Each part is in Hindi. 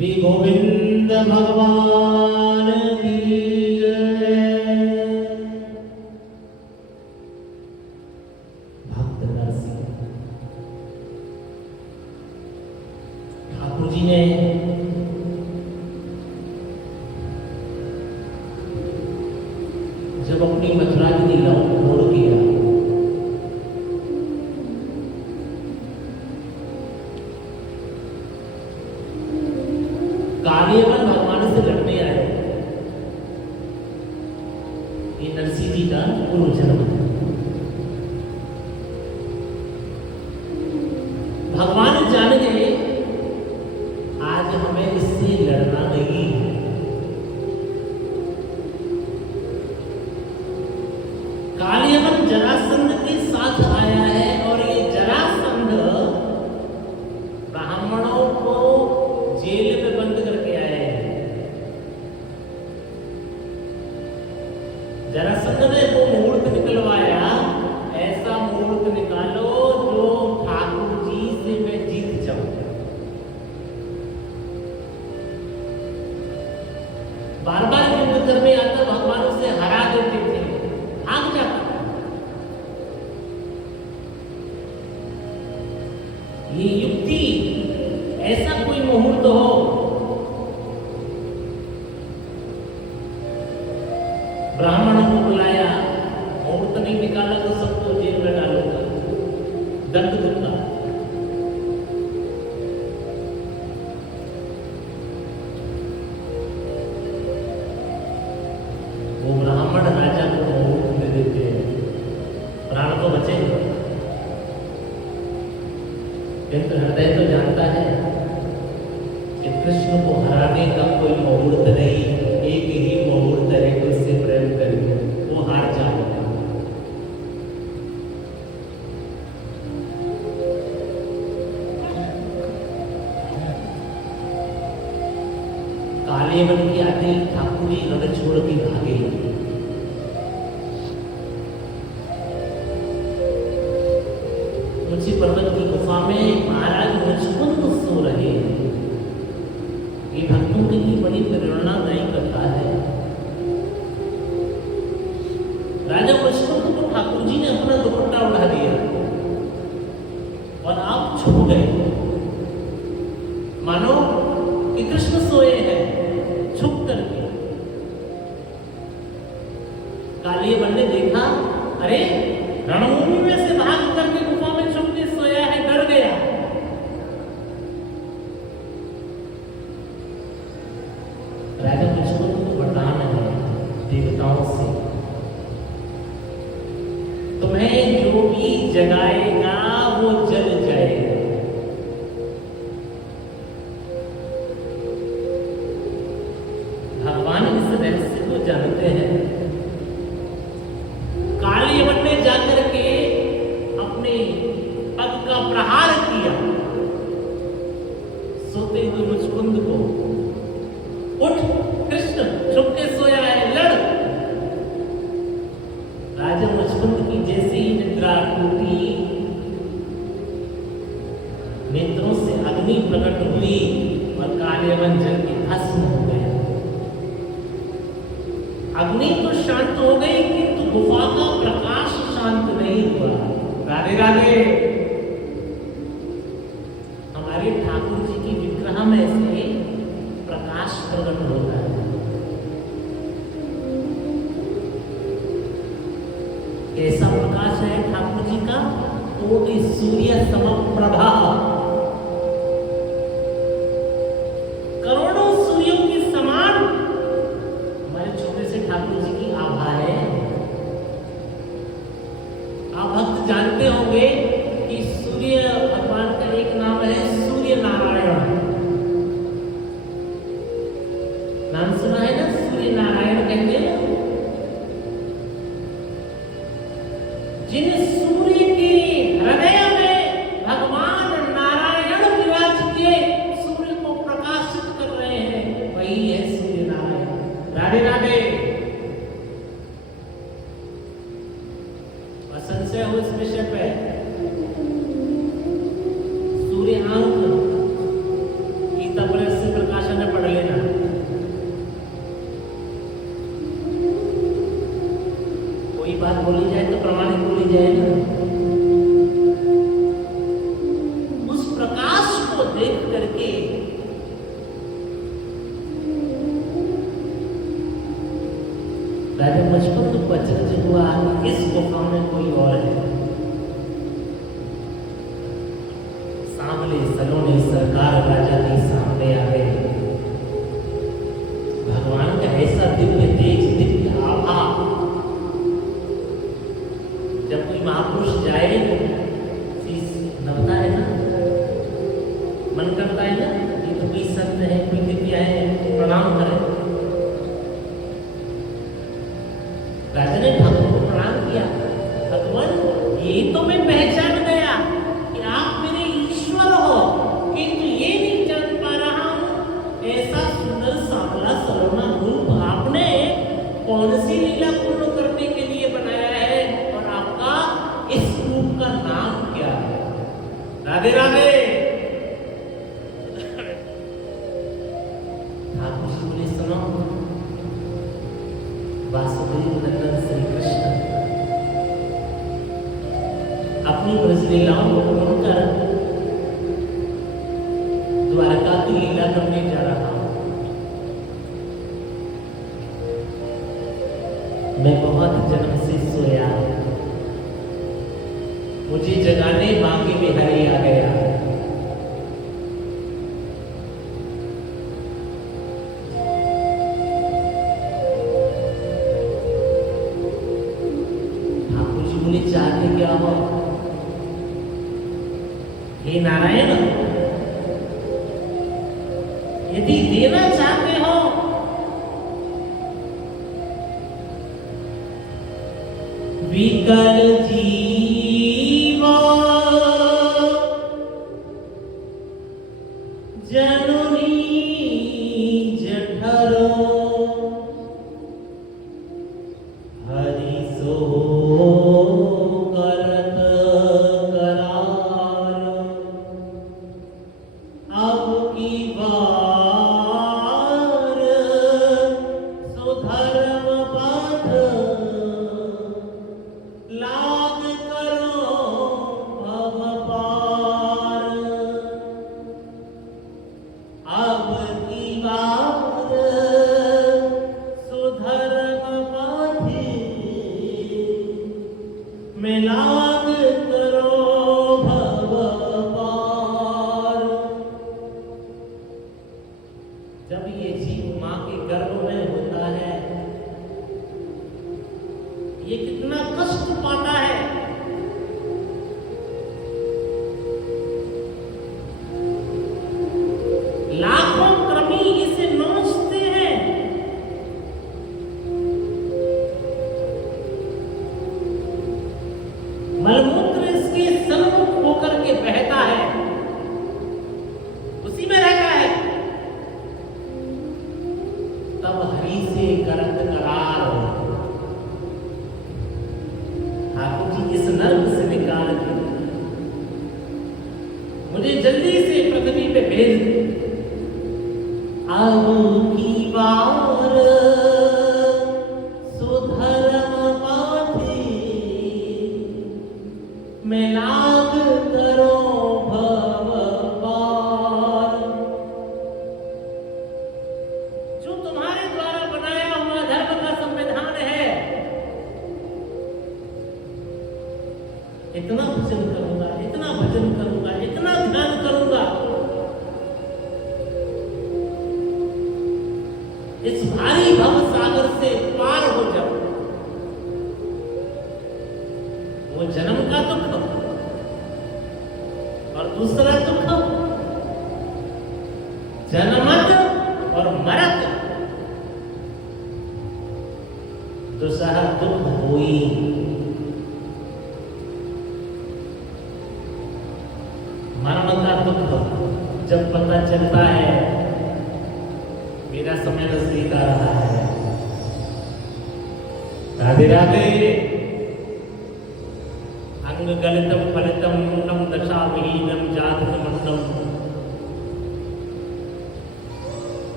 श्री गोविंद भगवान की जय। भक्त नरसिंह ठाकुर जी ने जब अपनी मथुरा की लीलाओं को मोड़ किया, कालियवन भगवान से लड़ने आए। ये नरसिंह जी का पूर्व जन्म है। भगवान जान गए आज हमें इससे लड़ना नहीं है। कालियवन जरासंध के साथ आया है और ये जरासंध ब्राह्मणों को जेल में बंद करके आए हैं। जरासंध ने वो मुहूर्त निकलवाया, ऐसा मुहूर्त निकालो जो ठाकुर जी से मैं जीत जाऊं। बार बार युद्ध करने आता, भगवान उसे हरा देते थे, भाग जाता। ये युक्ति, ऐसा कोई मुहूर्त हो, ब्राह्मणों को बुलाया, मुहूर्त नहीं निकाला तो सबको जेल में डालूंगा, दंड दूंगा। वो ब्राह्मण राजा को मुहूर्त दे देते हैं, प्राण तो बचेगा, किंतु हृदय तो जानता है कि कृष्ण को हराने का कोई मुहूर्त नहीं, एक ही मुहूर्त है कि उससे प्रेम करें, वो हार जाएगा। कालियवन की आते ठाकुर जी रण छोड़ के भागे। ऊंची पर्वत की गुफा में महाराज मुचकुंद सो रहे हैं। ये भक्तों के लिए बड़ी प्रेरणादायी कथा है। राजा मुचकुंद को ठाकुर जी ने अपना दुपट्टा उड़ा दिया और आप छुप गए, मानो कि कृष्ण सोए हैं, छुप करके। कालियवन ने देखा, अरे रणभूमि में से भाग करके गुफा में छुप के सोया है, डर गया। राजा मुचकुंद को वरदान है देवताओं से, तुम्हें जो भी जगाएगा वो जल जाएगा। भगवान इस रहस्य को जानते हैं। कालियवन ने जाकर के अपने पग का प्रहार किया सोते हुए मुचकुंद को। उठ कृष्ण, छुप के सोया है, लड़। राजा मुचकुंद की जैसे ही निद्रा टूटी, नेत्रों से अग्नि प्रकट हुई और कालियवन जल के भस्म हो गया। अग्नि तो शांत हो गई किंतु गुफा का प्रकाश शांत नहीं हुआ। राधे राधे। हमारे ठाकुर जी की विग्रह में से प्रकाश प्रकट होता है। कैसा प्रकाश है ठाकुर जी का? कोटि सूर्य समप्रभा, करोड़ों सूर्यों के समान हमारे छोटे से ठाकुर जी की आभा है। आप भक्त जानते होंगे कि सूर्य भगवान का एक नाम है सूर्य नारायण। नाम सुना है ना, सूर्य नारायण कहते हैं। जिन सूर्य के हृदय में भगवान देख करके राजा मुझको तो अचरज हुआ, इस गुफा में कोई और है। सामने सलोने सरकार राजा के सामने आ गए। भगवान का ऐसा दिव्य तेज, दिव्य आभा, जब कोई महापुरुष जाए नवता है ना, मन करता है ना ये तो कोई संत है, कोई दिव्य है, प्रणाम करें। राजा ने ठाकुर को प्रणाम किया। भगवान ये तो मैं पहचान गया कि आप मेरे ईश्वर हो, किंतु ये नहीं जान पा रहा हूं ऐसा सुंदर सांवला सलोना रूप आपने कौन सी लीला पूर्ण करने के लिए बनाया है, और आपका इस रूप का नाम क्या है? राधे राधे। ठाकुर जी बोले सुनो, वासुदेव नंदन श्री कृष्ण अपनी ब्रज लीलाओं को पूर्ण कर द्वारका की लीला करने जा रहा हूं। मैं बहुत जन्म से सोया, मुझे जगाने बांके बिहारी आ गया। ठाकुर जी बोले चाहते क्या हो? हे नारायण, यदि देना चाहते हो विकल जीवा जननी जठरो हरि सो करत करार, अब की बार सुधर्म पथ लाग करो भव पार, अब की बार सुधर्म पथ में लाग करो भव पार। जब ये जीव मां के गर्भ में होता है, ये कितना कष्ट पाता है। लाखों कृमि इसे नोचते हैं, मलमूत्र इसके सन्मुख होकर के बहता है, उसी में रहता है। तब हरि से करत करार, ठाकुर जी इस नर्क से निकाल के मुझे जल्दी से पृथ्वी पे भेज दे। अब की बार सुधर्म पाथी में लाग करो भव पार। जो तुम्हारे द्वारा बनाया हुआ धर्म का संविधान है, इतना भजन करूंगा, इतना भजन करूंगा, इतना ध्यान करूंगा, इस भारी भव सागर से पार हो जाओ। वो जन्म का दुख और दूसरा दुख जन्मत और मरत, दूसरा दुख हुई। मरण का दुख जब पता चलता है मेरा समय नजदीक आ रहा है। राधे राधे। अंग गलितम फलितम नूनम दशा विहीनम जातक मंडम।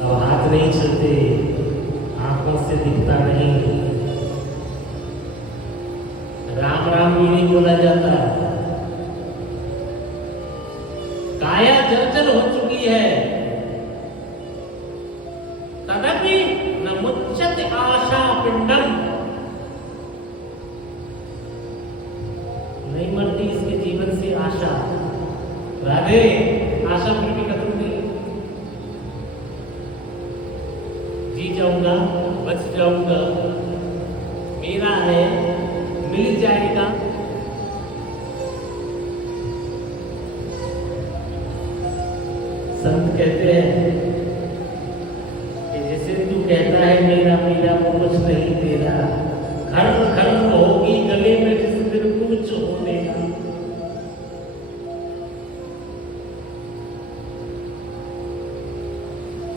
अब हाथ नहीं चलते, आंखों से दिखता नहीं, राम राम भी नहीं बोला जाता, काया जर्जर हो चुकी है। तदपि न मुच्यते आशा पिंडम, नहीं मरती इसके जीवन से आशा। राधे, आशा फिर भी खत्म नहीं। जी जाऊंगा, बच जाऊंगा, मेरा है, मिल जाएगा। संत कहते हैं कि जैसे तू कहता है मेरा मेरा, वो कुछ नहीं तेरा। घर घर होगी गले में जिस दिन कुछ होने का।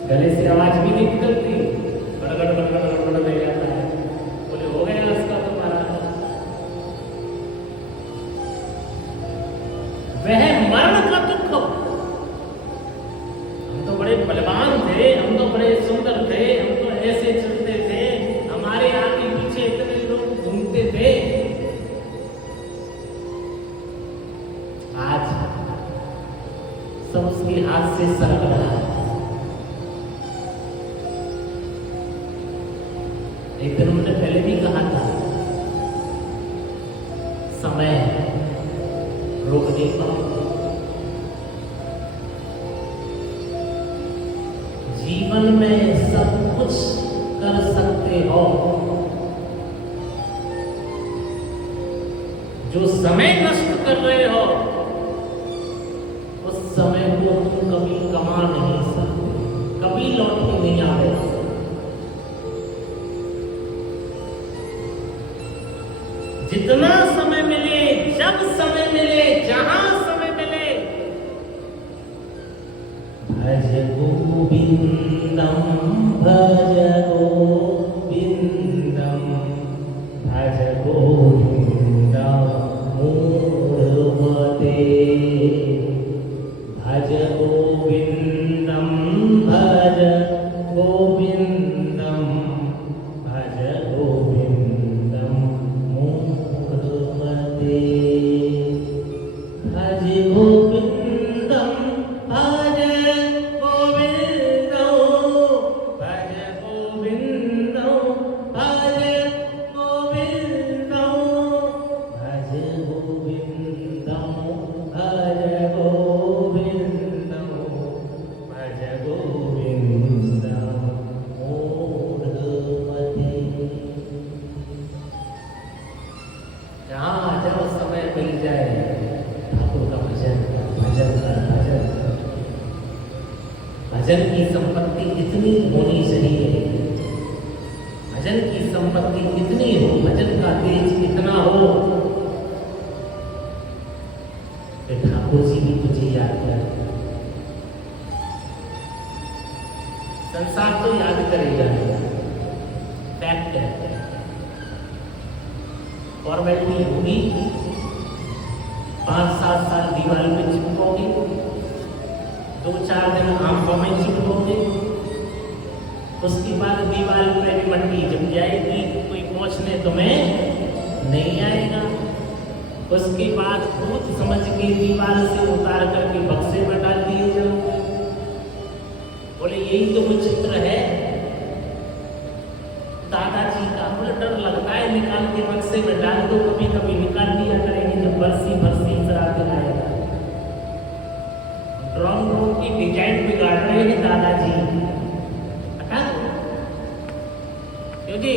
गले से आवाज भी नहीं निकलती, गड़गड़ गड़गड़ गड़गड़ ले जाता है। बोले हो गया उसका तुम्हारा। वह मरण का दुख। हम तो बड़े बलवान थे, हम तो बड़े सुंदर थे, हम तो ऐसे चलते थे, हमारे आगे पीछे इतने लोग घूमते थे। आज सब उसके हाथ से सरक रहा है। एक दिन उन्होंने पहले भी कहा था, समय रोक नहीं पाओ। जीवन में सब कुछ कर सकते हो, जो समय नष्ट कर रहे हो उस समय को तुम कभी कमा नहीं सकते, कभी लौट के नहीं आएगा। जितना समय मिले, जब समय मिले, जहां समय मिले, भज गोविंदम भज गोविंदम भज गोविंदम मूढ़मते भज गोविंदम भज गोविंदम भज गोविंदम मूढ़मते भज गोविंदम भज गोविंदम भज गोविंदम भज गोविंदम भज गोविंदम भज गोविंदम भज गोविंदम मूढ़मते। जहाँ जब समय मिल जाए ठाकुर का भजन कर, भजन कर, भजन कर। भजन की संपत्ति इतनी होनी चाहिए, भजन की संपत्ति इतनी हो, भजन का तेज इतना हो कि ठाकुर जी भी तुझे याद कर। संसार तो याद करेगा, फैक्ट है। फॉर्मेलिटी होगी, 5-7 साल दीवार में चिपकोगे, 2-4 दिन आम में चिपकोगे, उसके बाद दीवार पे भी मट्टी जम जाएगी, कोई पहुंचने तुम्हें नहीं आएगा। उसके बाद भूत समझ के दीवार से उतार करके बक्से में डाल दिए जाओगे। बोले यही तो विचित्र है दादाजी का। बोले डर लगता है, निकाल के बक्से में डाल दो, कभी कभी निकाल लिया करेंगे जब बरसी बरसी शराब दिलाएगा। ड्राइंग रूम की डिजाइन बिगाड़ रहे हैं दादाजी, हटा दो क्योंकि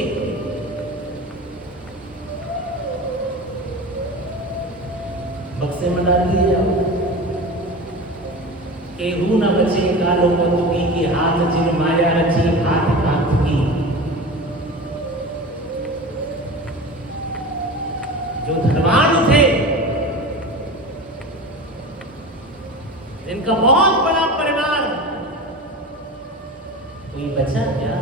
बक्से में डाल दिए जाओ। केहू न बचे कालो बंदुकी की, हाथ जिन माया रची हाथ हाथ की। जो धनवान थे, इनका बहुत बड़ा परिवार, कोई बचा क्या?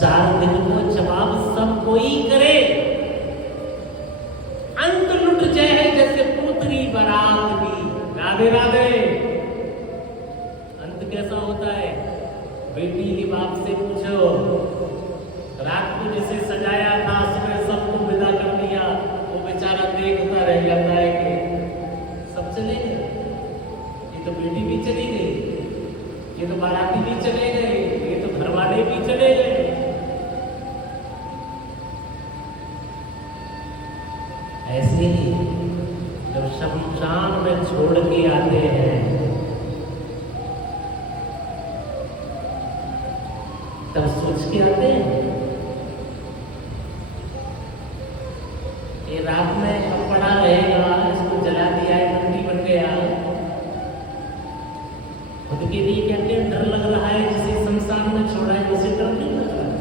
चार दिन को जवाब सब कोई करे, अंत लुट जाए जैसे पुत्री बारात की। राधे राधे। अंत कैसा होता है? बेटी के बाप से पूछो, रात को जिसे सजाया था सुबह सबको विदा ऐसे ही जब शमशान में छोड़ के आते हैं तब सोच के आते हैं ये रात में अब पड़ा रहेगा, इसको जला दिया है, मिट्टी बन गया, खुद के लिए कहते हैं डर लग रहा है, जिसे शमशान में छोड़ा है उसे डर नहीं लग रहा है।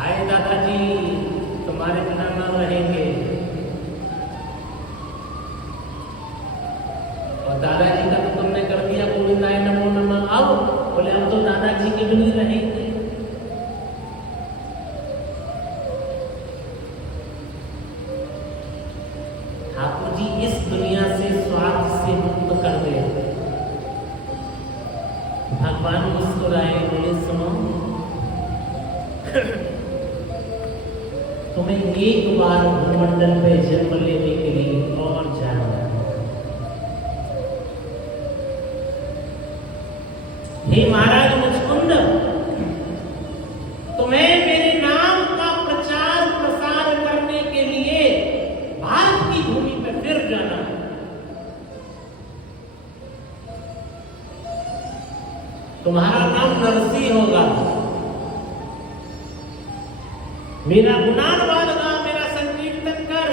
आए दादाजी तुम्हारे बिना ना रहेंगे, और दादाजी का तो तुमने कर दिया गोविंदाय नमो नमः, आओ बोले हम तो दादाजी के बिना रहेंगे। ठाकुर जी इस दुनिया से स्वार्थ से मुक्त कर दे। भगवान मुस्कुराए, बोले सुनो तुम्हें एक बार भूमंडल पे जन्म लेने के लिए और जाना है। हे महाराज मुचकुंद, तुम्हें मेरे नाम का प्रचार प्रसार करने के लिए भारत की भूमि पर फिर जाना है। तुम्हारा नाम नरसी होगा, मेरा गुणानुवाद गा, मेरा संकीर्तन कर।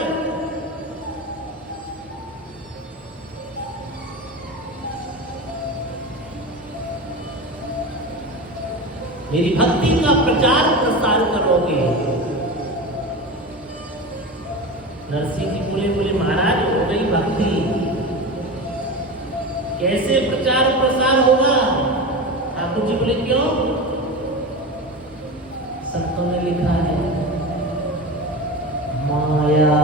मेरी भक्ति का प्रचार प्रसार करोगे। नरसिंह जी बोले, बोले महाराज हो गई भक्ति, कैसे प्रचार प्रसार होगा? ठाकुर जी बोले क्यों? संतों ने लिखा है माया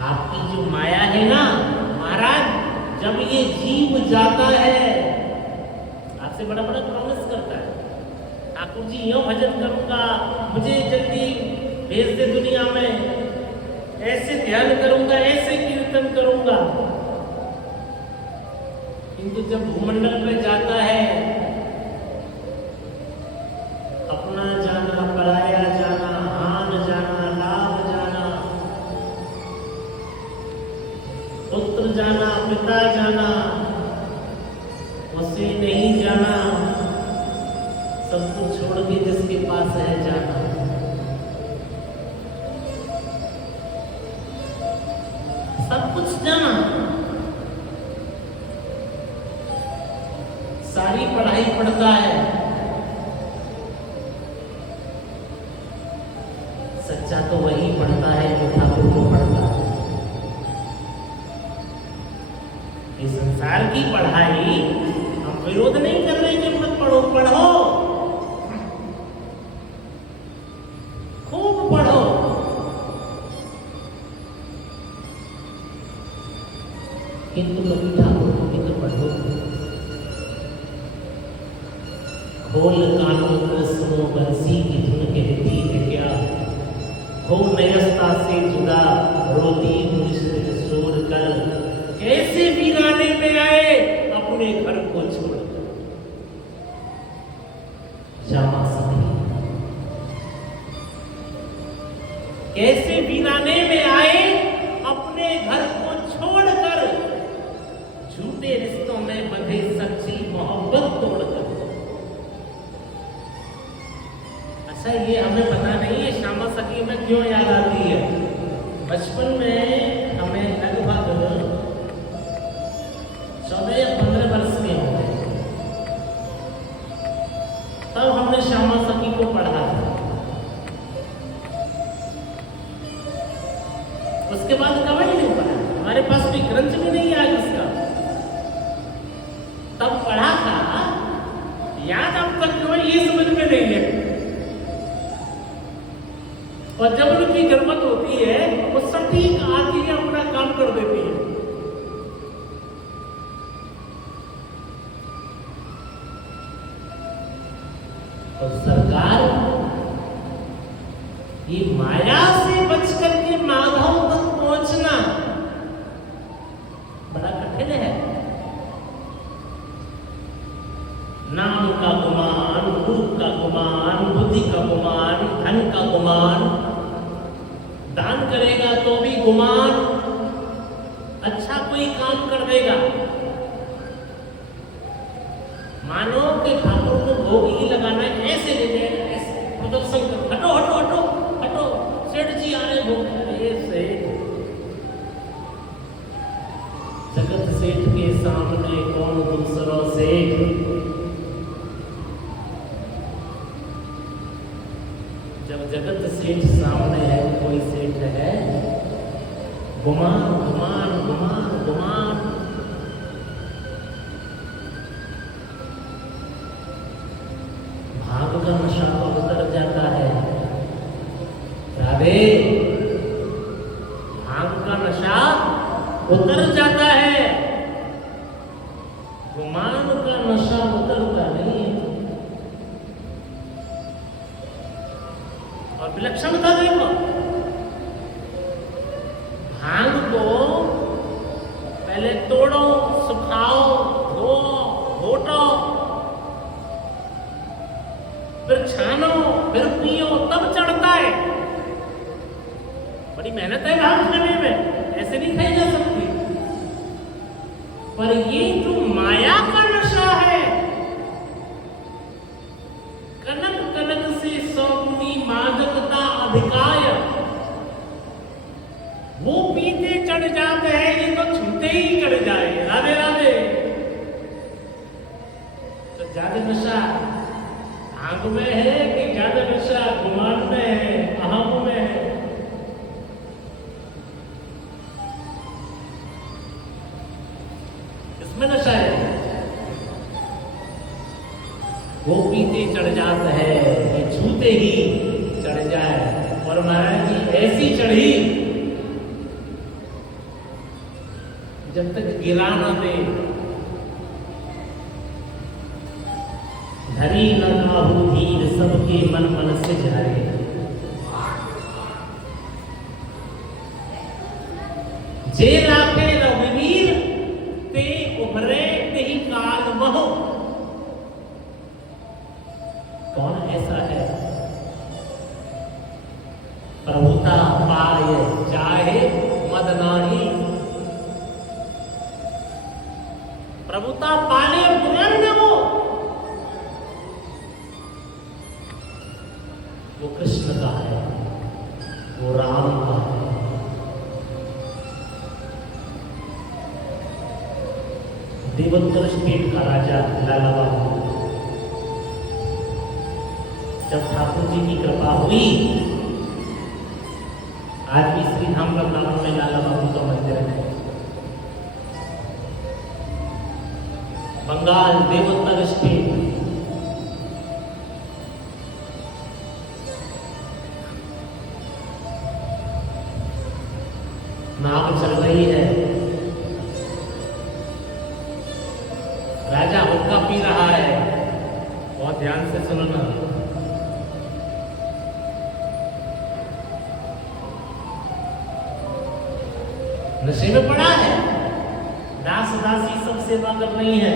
आपकी जो माया है ना महाराज, जब ये जीव जाता है आपसे बड़ा बड़ा प्रॉमिस करता है, ठाकुर जी यूं भजन करूंगा, मुझे जल्दी भेज दे दुनिया में, ऐसे ध्यान करूंगा, ऐसे कीर्तन करूंगा। किंतु जब भूमंडल में जाता है, अपना जाना, पराया जाना, हान जाना, लाभ जाना, पुत्र जाना, पिता जाना, उसे नहीं जाना, सब कुछ छोड़ के जिसके पास है जाना। सब कुछ जाना, सारी पढ़ाई पढ़ता है, सच्चा तो वही पढ़ता है जो ठाकुर को पढ़ता है। इस संसार की पढ़ाई हम विरोध नहीं कर रहे कि मत पढ़ो, पढ़ो, खूब पढ़ो, किंतु कभी ठाकुर को भी तो पढ़ो। खोल कानों को सुनो, बंसी की धुन कहती है क्या, हो नयस्ता से जुदा रोती मुझसे शोर कर, कैसे वीराने में आए अपने घर को छोड़कर। श्यामा सखी कैसे वीराने में आए अपने घर को छोड़कर, झूठे रिश्तों में बंधे सच्ची मोहब्बत तोड़कर। अच्छा ये हमें पता नहीं है श्यामा सखी में क्यों याद आती है। बचपन में हमें लगभग 14 या 15 वर्ष के हो गए, तब हमने श्यामा सखी को पढ़ा था। उसके बाद कभी नहीं पढ़ा, हमारे पास कोई ग्रंथ भी नहीं है इसका। तब पढ़ा था, याद अब तक जो ये समझ में नहीं है। और जब उनकी जरूरत होती है वो सटीक आती है, अपना काम कर देती है। तो सरकार ये माया से बच करके माधव तक पहुंचना बड़ा कठिन है। नाम का गुमान, रूप का गुमान, बुद्धि का गुमान, धन का गुमान, दान करेगा तो भी गुमान, अच्छा कोई काम कर देगा, मानो कि ठाकुर को भोग ही लगाना है, ऐसे ले जाएगा, ऐसे प्रदर्शन कर, हटो हटो हटो हटो, सेठ जी आ रहे भोग, अरे सेठ, जगत सेठ के सामने कौन दूसरा सेठ। जब जगत सेठ सामने है, कोई सेठ है, गुमान गुमान गुमान गुमान, भाग का नशा तो उतर जाता है। राधे, भाग का नशा उतर जाता है, गुमान का नशा उतरता नहीं है। और विलक्षणता देखो, भांग को पहले तोड़ो, सुखाओ, धो, घोटो, फिर छानो, फिर पियो, तब चढ़ता है। बड़ी मेहनत है भांग खाने में, ऐसे नहीं खाई जा सकती। पर ये जो माया का नशा है, कनक कनक से सौगुनी मादकता अधिकाय, वो पीते चढ़ जाते हैं, ये तो छूते ही चढ़ जाए। राधे राधे। तो ज्यादा नशा आंख में है कि ज्यादा नशा गुमान में है, अहम में है? इसमें नशा है। वो पीते चढ़ जाता है, ये छूते ही चढ़ जाए। और महाराज जी ऐसी चढ़ी जब तक गिरा ना दे। धरी न काहू धीर, सबके मन मन से जाए। जे लाखे रघुवीर, ते उभरे ते ही काल बहो। कौन ऐसा है? प्रभुता पाय चाहे मद नाही, प्रभुता पाले पुराण न हो। वो कृष्ण का है, वो राम का है। देवोत्तर स्टेट का राजा लाला बाबू, जब ठाकुर जी की कृपा हुई, आज भी श्री धाम वृंदावन में लाला बाबू का मंदिर है। बंगाल देवोत्तर स्टेट, नाव चल रही है, राजा हुक्का पी रहा है। बहुत ध्यान से सुनना। नशे में पड़ा है, दास दासी सब सेवा कर रही है।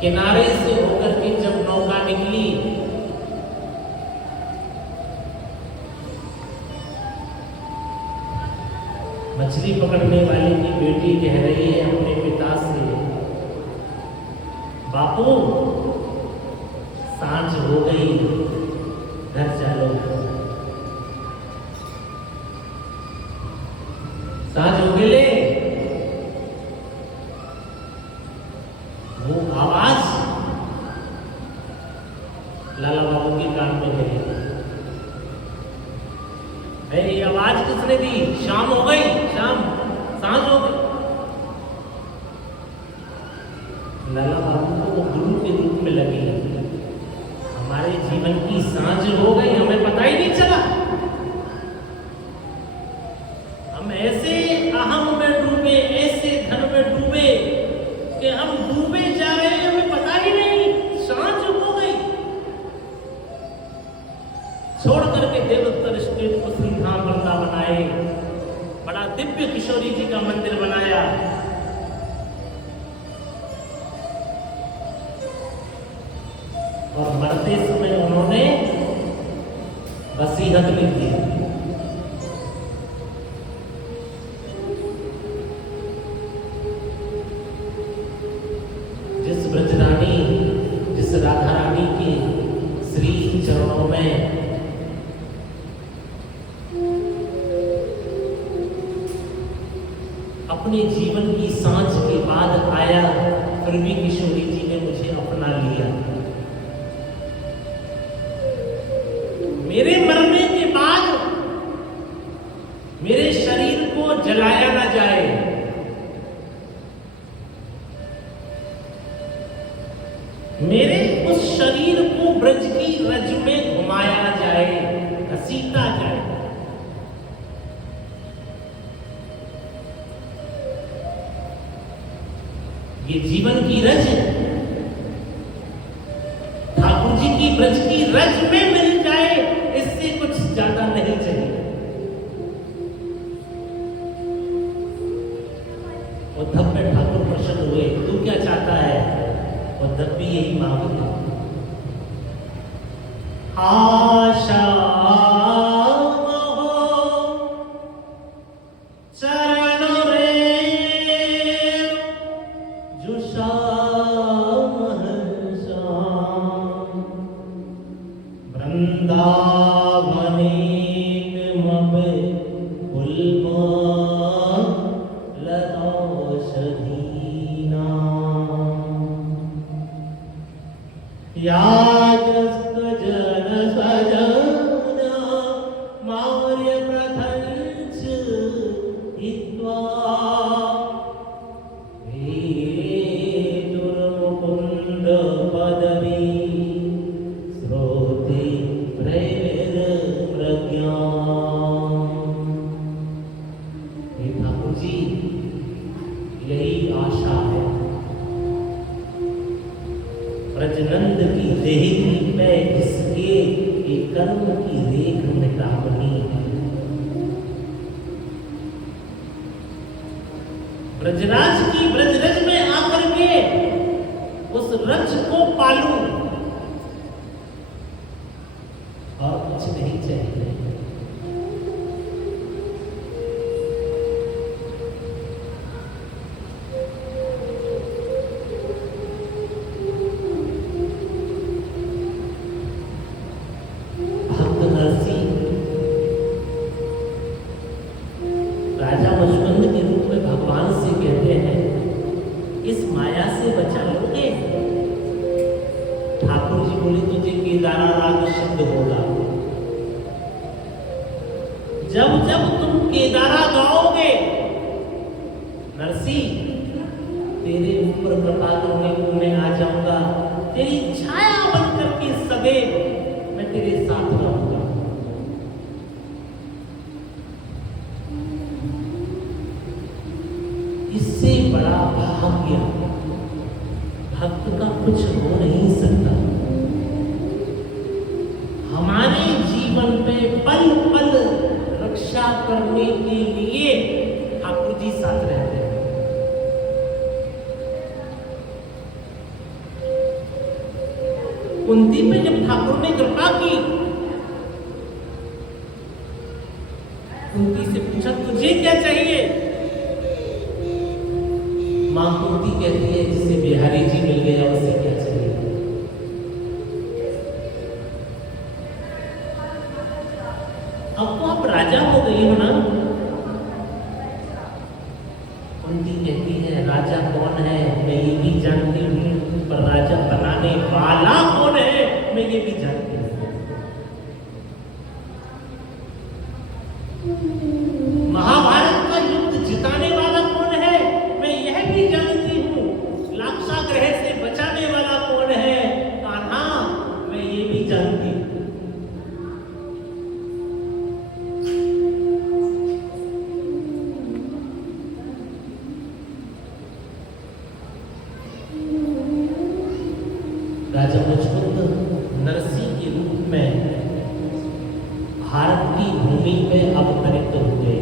किनारे से होकर के जब नौका निकली, मछली पकड़ने वाले की बेटी कह रही है अपने पिता से, बापू सांझ हो गई, घर चलो। सांझ हो गई। वो आवाज लाला बाबू के कान में गई। ये आवाज किसने दी? शाम हो गई, शाम, सांझ हो गई। लाला बाबू को वो गुरु के रूप में लगी। हमारे जीवन की सांझ हो गई, हमें पता ही नहीं चला। हम ऐसे अहम में डूबे, ऐसे धन में डूबे कि हम डूबे जा रहे हैं, हमें पता ही नहीं। छोड़ करके देवोत्तर स्टेट को श्रीधाम वृंदावन बनाए, बड़ा दिव्य किशोरी जी का मंदिर बनाया। और मरते समय उन्होंने वसीयत लिख दी। जिस ब्रजरानी, जिस राधा रानी के श्री चरणों में अपने जीवन की सांझ के बाद आया, फिर भी किशोरी जी ने मुझे अपना लिया। मेरे मरने के बाद मेरे शरीर को जलाया ना जाए, मेरे उस शरीर को ब्रज की रज में घुमाया जाए, घसीटा जाए। ये जीवन की रज ठाकुर जी की ब्रज की रज में मिल जाए, इससे कुछ ज्यादा नहीं चाहिए। उद्धव पे ठाकुर प्रसन्न हुए, तू क्या चाहता है? उद्धव भी यही मांगते आशा ब्रजनंद की देही पे जिसके एक कर्म की रेख मिटावनी है। ब्रजराज की ब्रजरज में आकर के उस रज को पालूं, और कुछ नहीं चाहिए। राजा मुचकुंद के रूप में भगवान से कहते हैं, इस माया से बचा लोगे? ठाकुर जी बोले, तुझे केदारा राग शुद्ध होगा। जब जब तुम केदारा गाओगे, नरसी तेरे ऊपर कृपा करने को मैं आ जाऊंगा, तेरी छाया बनकर के सदैव मैं तेरे साथ रहूंगा। इससे बड़ा भाग्य भक्त का कुछ हो नहीं सकता। हमारे जीवन में पल पल रक्षा करने के लिए ठाकुर जी साथ रहते हैं। कुंती पे जब ठाकुर ने कृपा की, कुंती से पूछा, तुझे क्या चाहिए? मां कुंती कहती है, जिसे बिहारी जी मिल गया उसे क्या चाहिए? अब तो आप राजा हो गई हो ना। कुंती कहती है, राजा कौन है मैं ये भी जानती हूँ, पर राजा बनाने वाला कौन है मैं ये भी जानती हूँ। महाभारत का युद्ध जिताने वाला कौन है मैं यह भी जानती हूँ। लाक्षागृह से बचाने वाला कौन है कान्हा मैं ये भी जानती हूँ। राजा मुचकुंद नरसी के रूप में भारत की भूमि पे अवतरित हुए।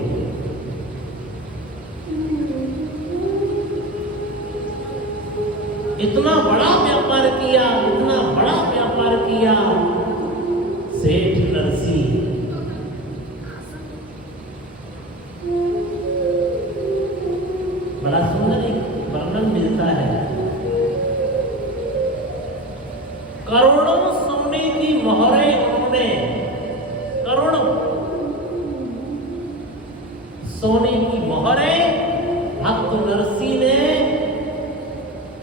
इतना बड़ा व्यापार किया, इतना बड़ा व्यापार किया सेठ नरसी। बड़ा सुंदर एक वर्णन मिलता है। करोड़ों सोने की मोहरें उन्होंने, करोड़ों सोने की मोहरें भक्त नरसी ने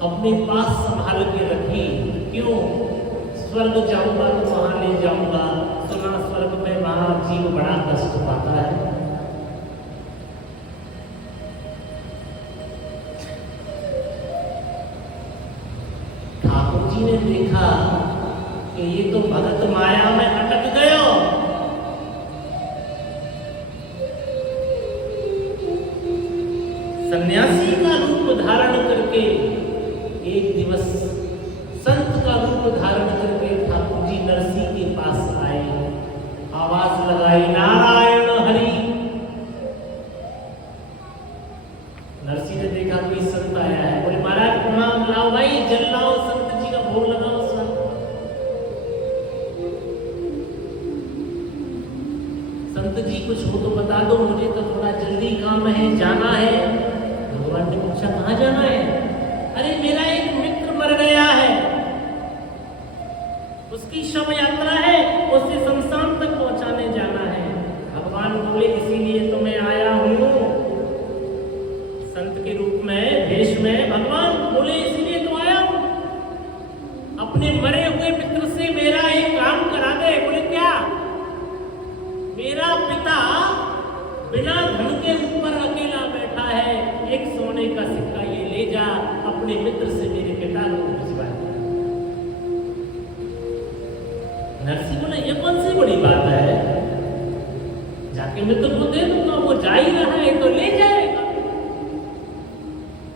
अपने पास संभाल के रखी। क्यों? स्वर्ग जाऊंगा तो वहां ले जाऊंगा। सुना स्वर्ग में वहां जीव बड़ा कष्ट पाता है। ठाकुर जी ने देखा कि ये तो भगत माया में अटक गयो। सन्यासी का रूप धारण करके एक दिवस संत का रूप धारण करके ठाकुर जी नरसी के पास आए, आवाज लगाई, नारायण हरि। नरसी ने देखा कोई संत आया है, बोले महाराज प्रणाम, लाओ भाई जल लाओ, संत जी का भोग लगाओ। संत जी कुछ हो तो बता दो, मुझे तो थोड़ा जल्दी काम है, जाना है। भगवान ने पूछा कहाँ जाना है? अरे मेरा एक मित्र मर गया है, उसकी शव यात्रा है, उसे शमशान तक पहुंचाने जाना है। भगवान बोले इसीलिए तो मैं आया हूं, संत के रूप में, भेष में। भगवान बोले इसीलिए तो आया हूं, अपने मरे हुए मित्र से मेरा एक काम करा दे। बोले क्या? मेरा पिता बिना धन के ऊपर अकेला बैठा है, एक सोने का सिक्का ये ले जा, अपने मित्र से मेरे पिता को भिजवा दे। नरसी बोले ये कौन सी बड़ी बात है, जाके मित्र को दे दूंगा, वो जा ही रहा है तो ले जाएगा।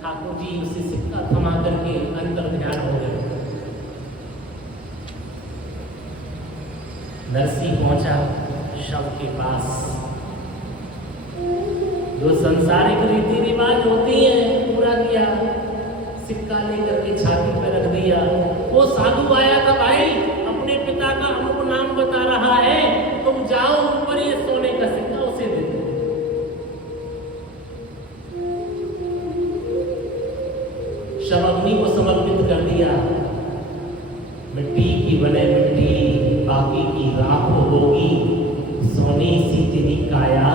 ठाकुर जी उसे सिक्का थमा करके अंतर ध्यान हो गए। नरसी पहुंचा शव के पास। जो संसारिक रीति रिवाज होती है पूरा किया, सिक्का लेकर के छाती पर रख दिया। वो साधु आया था, भाई अपने पिता का हमको नाम बता रहा है, तुम जाओ ऊपर ये सोने का सिक्का उसे दे दो। शव अग्नि को समर्पित कर दिया। मिट्टी की बने मिट्टी, बाकी की राख होगी, सोने सी तेरी काया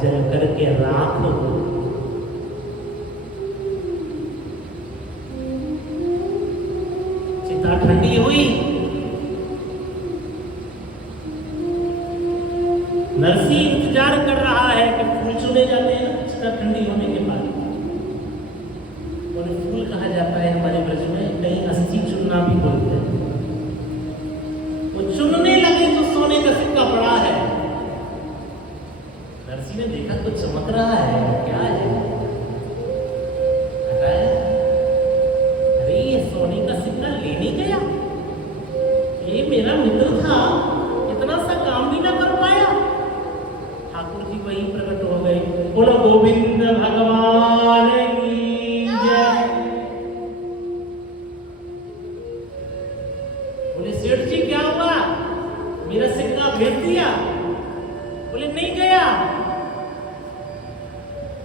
जल करके राख हो। चिता ठंडी हुई। नरसी इंतजार कर रहा है कि फूल चुने जाते हैं चिता ठंडी होने के बाद। और फूल कहा जाता है हमारे ब्रज में, कहीं अस्थि चुनना भी बोलते हैं। वो चुनने लगे तो सोने का सिक्का पड़ा है। नरसी ने देखा कुछ चमक रहा है, क्या है? अरे ये सोने का सिक्का लेने गया, ये मेरा मित्र था, इतना सा काम भी ना कर पाया। ठाकुर जी वही प्रकट हो गए, बोलो गोविंद भगवान की जय। बोले सेठ जी क्या हुआ, मेरा सिक्का भेज दिया? बोले नहीं गया।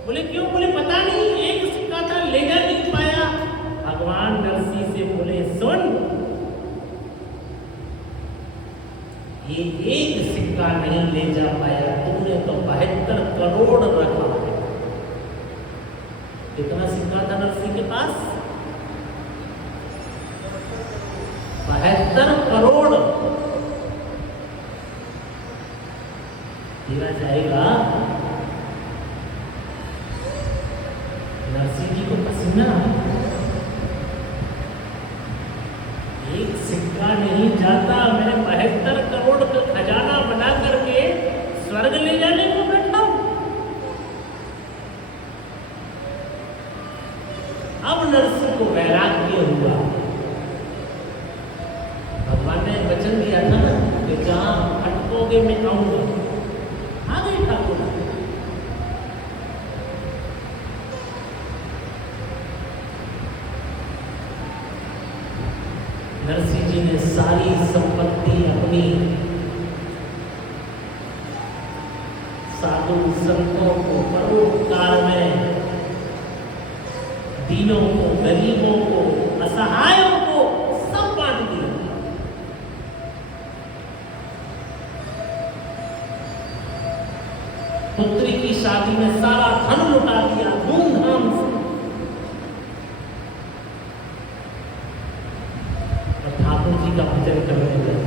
बोले क्यों? बोले पता नहीं, एक सिक्का था ले जा नहीं पाया। भगवान नरसी से बोले सुन, ये एक सिक्का नहीं ले जा पाया, तुमने तो 72 करोड़ रखा है। कितना सिक्का था नरसी के पास? 72 करोड़। दिया जाएगा। नरसी जी को पसीना, एक सिक्का नहीं जाता, मैं 72 करोड़ का खजाना बना करके स्वर्ग ले जाने को बैठा हूं। अब नरसी को वैराग्य हुआ। भगवान ने वचन दिया था ना कि जहां भटकोगे मैं आऊंगा। नरसिंह जी ने सारी संपत्ति अपनी साधु संतों को परोपकार में, दीनों को, गरीबों को, असहायों को सब बांट दिया। पुत्री की शादी में सारा धन लुटा दिया धूमधाम से। और ठाकुर जी का भजन करने लगे।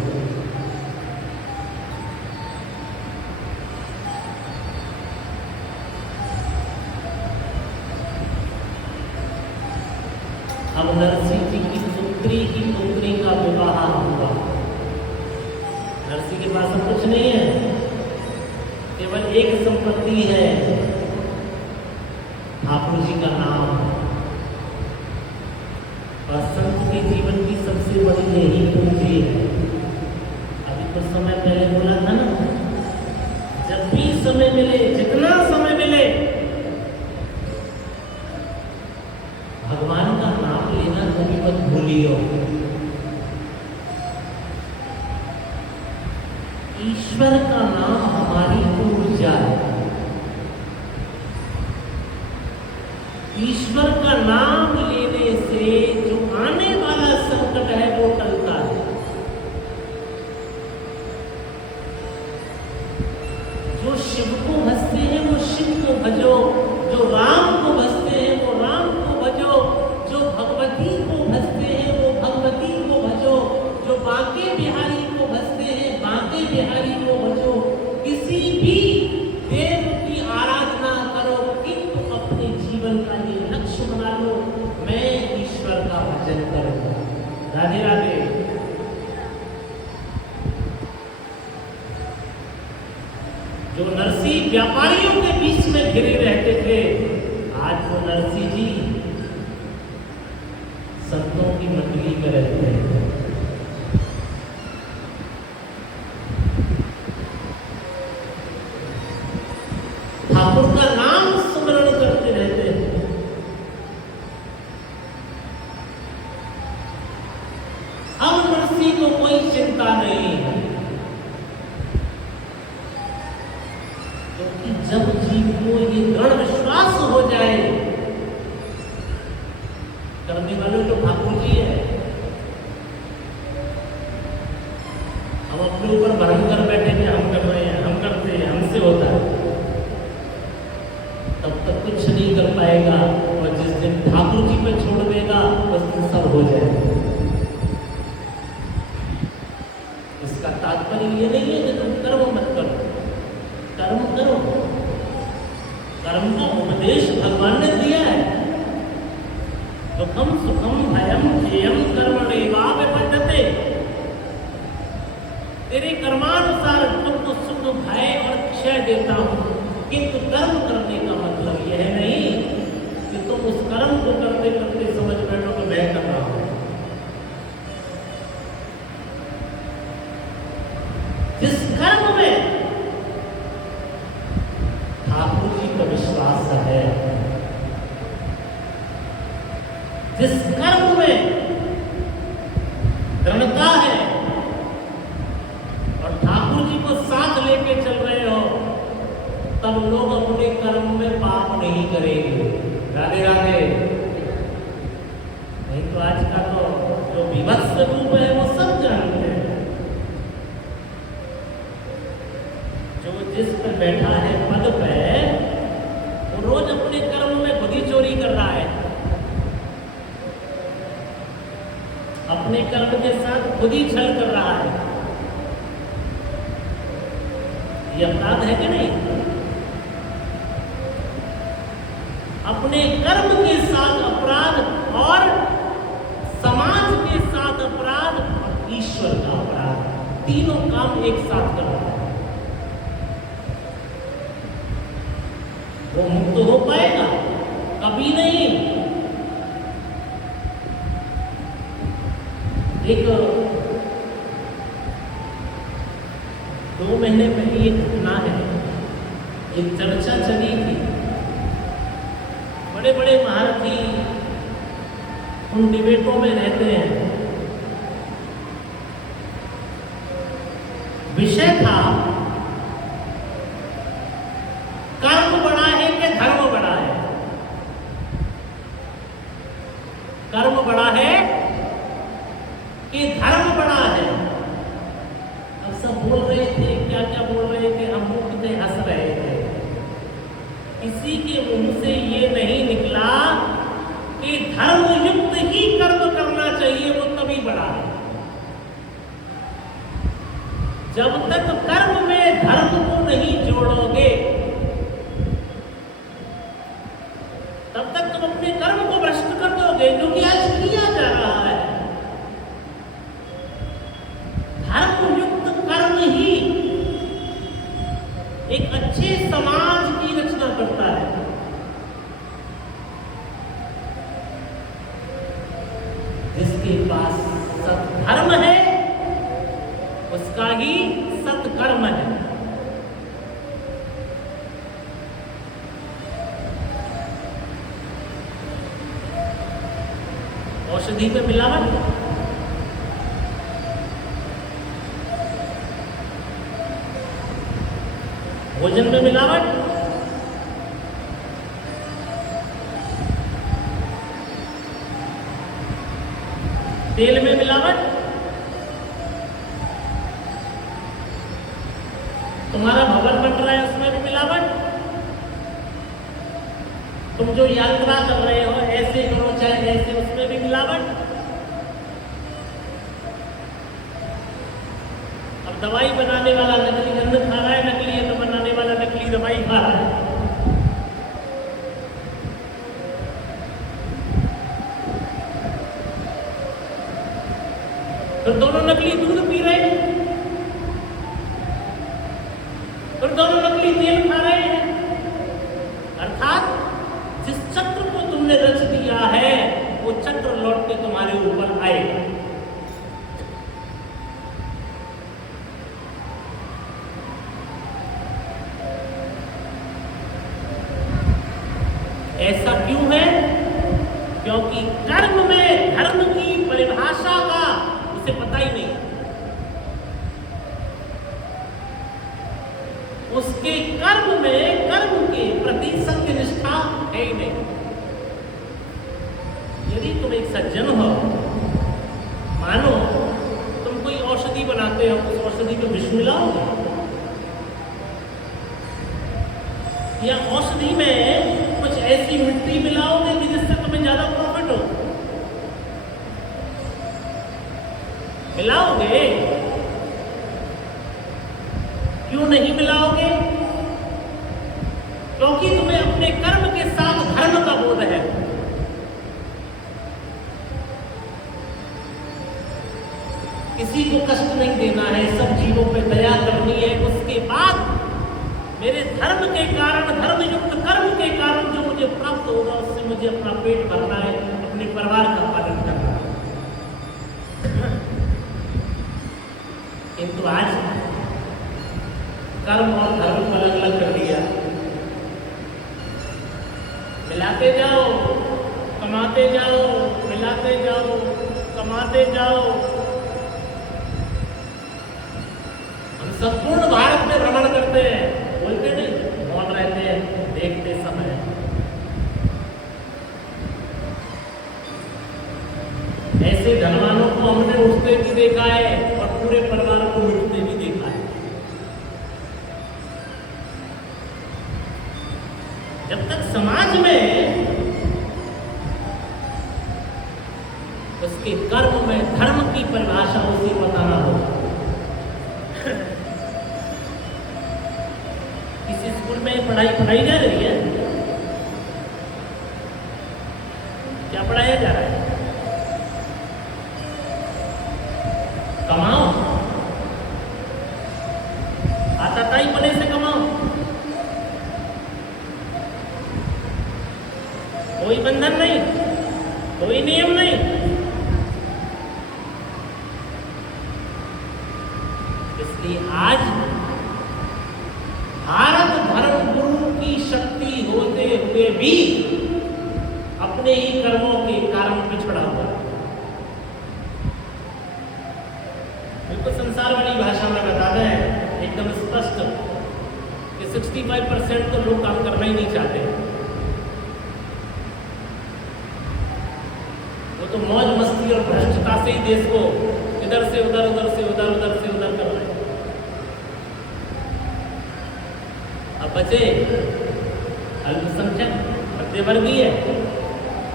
अब नरसिंह जी की पुत्री का विवाह हुआ। नरसिंह के पास अब कुछ नहीं है, केवल एक संपत्ति है, ठाकुर जी का नाम। और संत के जीवन की सबसे बड़ी यही पूंजी है। अभी कुछ समय पहले बोला था ना, जब भी समय मिले, जितना समय मिले, भगवान का नाम लेना कभी मत भूलियो। ईश्वर का नाम हमारी ऊर्जा है। ईश्वर का नाम लेने से जो आने वाला संकट है वो टलता है। जो शिव को भजते हैं वो शिव को भजो, जो राम को भजते हैं वो राम को भजो, जो भगवती को भजते हैं वो भगवती को भजो, जो बांके बिहारी को भजते हैं बांके बिहारी को भजो। किसी भी देव की आराधना करो, किंतु अपने जीवन का ये लक्ष्य बना लो, मैं ईश्वर का भजन करूंगा। राधे राधे। जो नरसिंह व्यापारियों के बीच में घिरे रहते थे, आज वो नरसिंह जी संतों की मंडली में रहते हैं। ठाकुर का नाम स्मरण करते रहते हैं। अब नरसिंह को कोई चिंता नहीं है, क्योंकि जब जीव को ये दृढ़ विश्वास हो जाए, करने वाले तो ठाकुर जी है, हम अपने ऊपर भरम कर बैठे कि हम कर रहे हैं, हम करते हैं, हमसे होता है, तब तक कुछ नहीं कर पाएगा। और जिस दिन ठाकुर जी पे छोड़ देगा उस दिन सब हो जाएगा। इसका तात्पर्य ये नहीं है कि तुम कर्म मत करो, कर्म करो। कर्म का उपदेश भगवान ने दिया है। दुखम सुखम भयम हेयम कर्मणैवाभिपद्यते। तेरे कर्मानुसार तुमको सुख, भय और क्षय देता हूं, किंतु कर्म करने का मतलब यह नहीं कि तुम उस कर्म को करते करते समझ बैठो कि मैं कर रहा हूं। जिस कर्म में ठाकुर जी का विश्वास है, जिस कर्म में दृढ़ता है और ठाकुर जी को साथ लेके चल रहे हो, तब लोग अपने कर्म में पाप नहीं करेंगे। राधे राधे। नहीं तो आज का तो जो विभत्स रूप है वो सब जानते हैं। जो जिस पर बैठा है पद पे, वो रोज अपने कर्म में खुद ही चोरी कर रहा है, अपने कर्म के साथ खुद ही छल कर रहा है। ये अपराध है कि नहीं? अपने कर्म के साथ अपराध और समाज के साथ अपराध और ईश्वर का अपराध, तीनों काम एक साथ कर रहा है। वो मुक्त हो पाएगा? कभी नहीं। एक 2 महीने पहले एक घटना है, एक चर्चा चली थी। बड़े बड़े महारथी उन डिबेटों में रहते हैं, विषय था कर्म बड़ा है कि धर्म बड़ा है। कर्म बड़ा है कि धर्म बड़ा है। अब सब बोल रहे थे, क्या क्या बोल रहे थे, हम मुंह कितने हंस रहे थे। किसी के मुंह से ये नहीं निकला कि धर्म युक्त ही कर्म करना चाहिए, वो तभी बड़ा है। जब तक कर्म में धर्म को नहीं जोड़ोगे तब तक तुम अपने कर्म को भ्रष्ट कर दोगे, जो कि आज किया जा रहा है। धर्म युक्त कर्म ही एक अच्छे समाज की रचना करता है। जिसके पास सत्धर्म है उसका ही सत्कर्म है। औषधि में मिलावट, भोजन में मिलावट, तेल में मिलावट, तुम्हारा भवन बन रहा है उसमें भी मिलावट, तुम जो यात्रा कर रहे हो ऐसे करो चाहे ऐसे, उसमें भी मिलावट। अब दवाई बनाने वाला नकली अन्न खा रहा है, नकली अन्न बनाने वाला नकली दवाई खा रहा है। फिर दोनों नकली दूध पी रहे हैं, फिर दोनों नकली तेल खा रहे हैं। अर्थात जिस चक्र को तुमने रच दिया है वो चक्र लौट के तुम्हारे ऊपर आएगा। ऐसा क्यों है? क्योंकि कर्म में धर्म की परिभाषा का उसे पता ही नहीं। उसके कर्म में कर्म के प्रति सत्य निष्ठा है ही नहीं। यदि तुम एक सज्जन हो, मानो तुम कोई औषधि बनाते हो, उस औषधि में विष मिलाओगे या औषधि में कुछ ऐसी मिट्टी मिलाओगे कि जिससे तुम्हें ज्यादा प्रॉफिट हो? मिलाओगे? क्यों नहीं मिलाओगे? क्योंकि तुम्हें अपने कर्म के साथ धर्म का बोध है। किसी को कष्ट नहीं देना है, सब जीवों पे दया करनी है। उसके बाद मेरे धर्म के कारण, धर्म युक्त कर्म के कारण जो मुझे प्राप्त होगा उससे मुझे अपना पेट भरना है, अपने परिवार का पालन करना है। किंतु आज कर्म और धर्म को अलग अलग कर दिया। मिलाते जाओ, कमाते जाओ, मिलाते जाओ, कमाते जाओ। हम संपूर्ण भारत में भ्रमण करते हैं, बोलते नहीं, मौन रहते हैं देखते समय। ऐसे धनवानों को हमने उठते भी देखा है और पूरे परिवार को मिटते भी देखा है। जब तक समाज में उसके कर्म में धर्म की परिभाषा उसे पता ना हो। किसी स्कूल में पढ़ाई जा रही है, क्या पढ़ाया जा रहा है? कमाओ, आताताई पने से कमाओ। कोई बंधन नहीं, कोई नियम नहीं। इसलिए आज भारत धर्म गुरु की शक्ति होते हुए भी अपने ही कर्मों के कारण पिछड़ा हुआ। बिल्कुल संसार वाली भाषा में बता दें, एकदम स्पष्ट कि 65% तो लोग काम करना ही नहीं चाहते। वो तो मौज मस्ती और भ्रष्टता से ही देश को इधर से उधर, उधर से उधर, उधर से उधर कर रहे हैं। अब बचे अल्पसंख्यक, मध्यवर्गीय,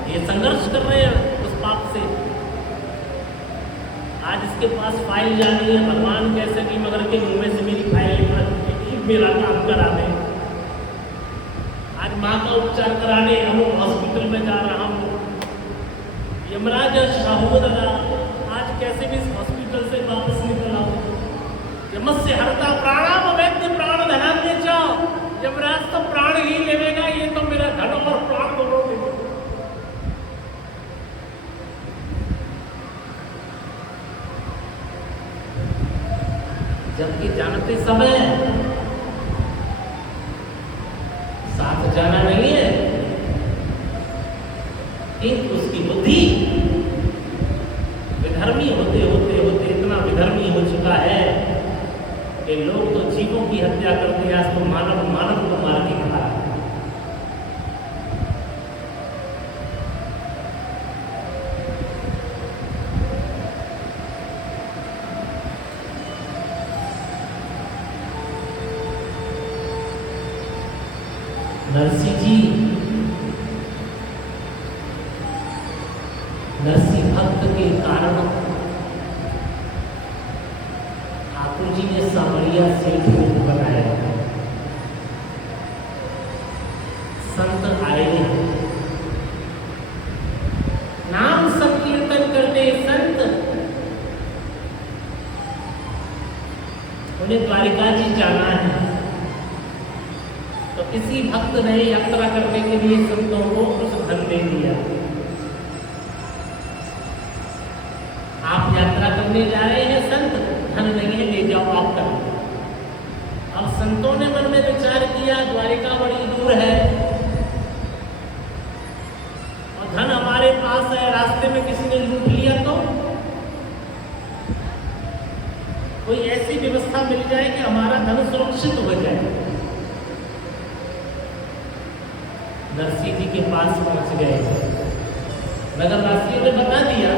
ये संघर्ष कर रहे हैं उस पाप से। आज इसके पास फाइल जानी है, भगवान कैसे भी मगर के मुंह में से मेरी फाइल मेरा काम करा दे। आज माँ का उपचार कराने हम हॉस्पिटल में जा रहा हूँ, यमराज शाहू दादा आज कैसे भी इस हॉस्पिटल से वापस निकल आओ। यमस्य हरता प्राणाम वैद्य प्राण धनान्य च, यमराज तो प्राण ही लेवेगा, ये तो मेरा धन और प्राण दोनों लेगा। जबकि जानते समय साथ जाना नहीं है, किंतु उसकी बुद्धि विधर्मी होते होते होते इतना विधर्मी हो चुका है कि लोग तो जीवों की हत्या करते हैं, आज तो मानव मानव को मार के खा रहा है। नरसिंह जी, नरसिंह भक्त के कारण ठाकुर जी ने सांवरिया सेठ को बनाया। संत आए, नाम संकीर्तन करने संत, उन्हें द्वारिका जी जाना है, तो किसी भक्त ने यात्रा करने के लिए संतों को कुछ धन दे दिया। आप यात्रा करने जा रहे हैं, संत धन नहीं है, ले जाओ आप कर। अब संतों ने मन में विचार किया द्वारिका बड़ी दूर है और धन हमारे पास है, रास्ते में किसी ने लूट लिया तो कोई ऐसी व्यवस्था मिल जाए कि हमारा धन सुरक्षित हो जाए। नरसिंह जी के पास पहुंच गए, नगरवासियों ने बता दिया,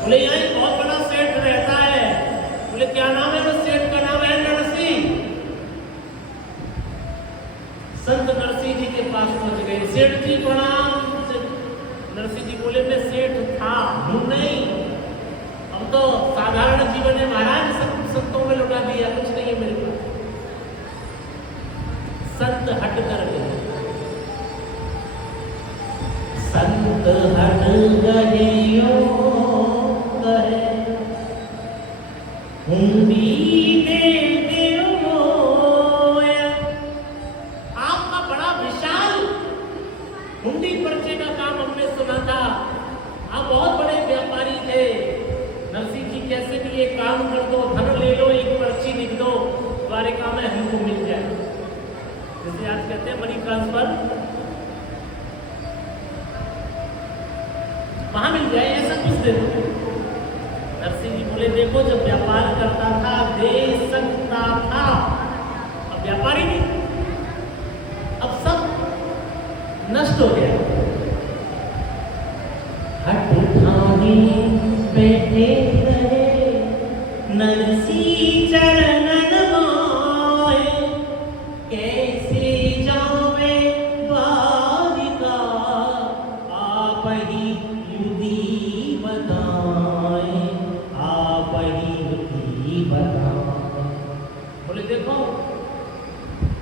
बोले यहाँ एक बहुत बड़ा सेठ रहता है। बोले क्या नाम है? उस सेठ का नाम है नरसिंह। संत नरसिंह जी के पास पहुंच गए, सेठ जी प्रणाम। नरसिंह जी बोले मैं सेठ था, हूं नहीं, अब तो साधारण जीवन है महाराज, सब संतों में लुटा दिया, कुछ नहीं है मेरे पास। संत हट कर गए, संत हट गए हुंडी दे देओ। आपका बड़ा विशाल हुंडी पर्चे का काम हमने सुना था, आप बहुत बड़े व्यापारी थे। नरसिंह जी कैसे भी एक काम कर दो, धन ले लो, एक पर्ची लिख दो, द्वारिका में हमको मिल जाए। जैसे आज कहते हैं मनी ट्रांसफर, वहां मिल जाए, ऐसा कुछ दे दो। नरसिंह जी बोले देखो जब व्यापार करता था दे सकता था, अब व्यापारी नहीं, अब सब नष्ट हो गया। हट ठाने बैठे रहे नरसिंह चरणन माए, कैसे जावे द्वारिका आप ही युधि बताए, आप ही युधि बताए। बोले देखो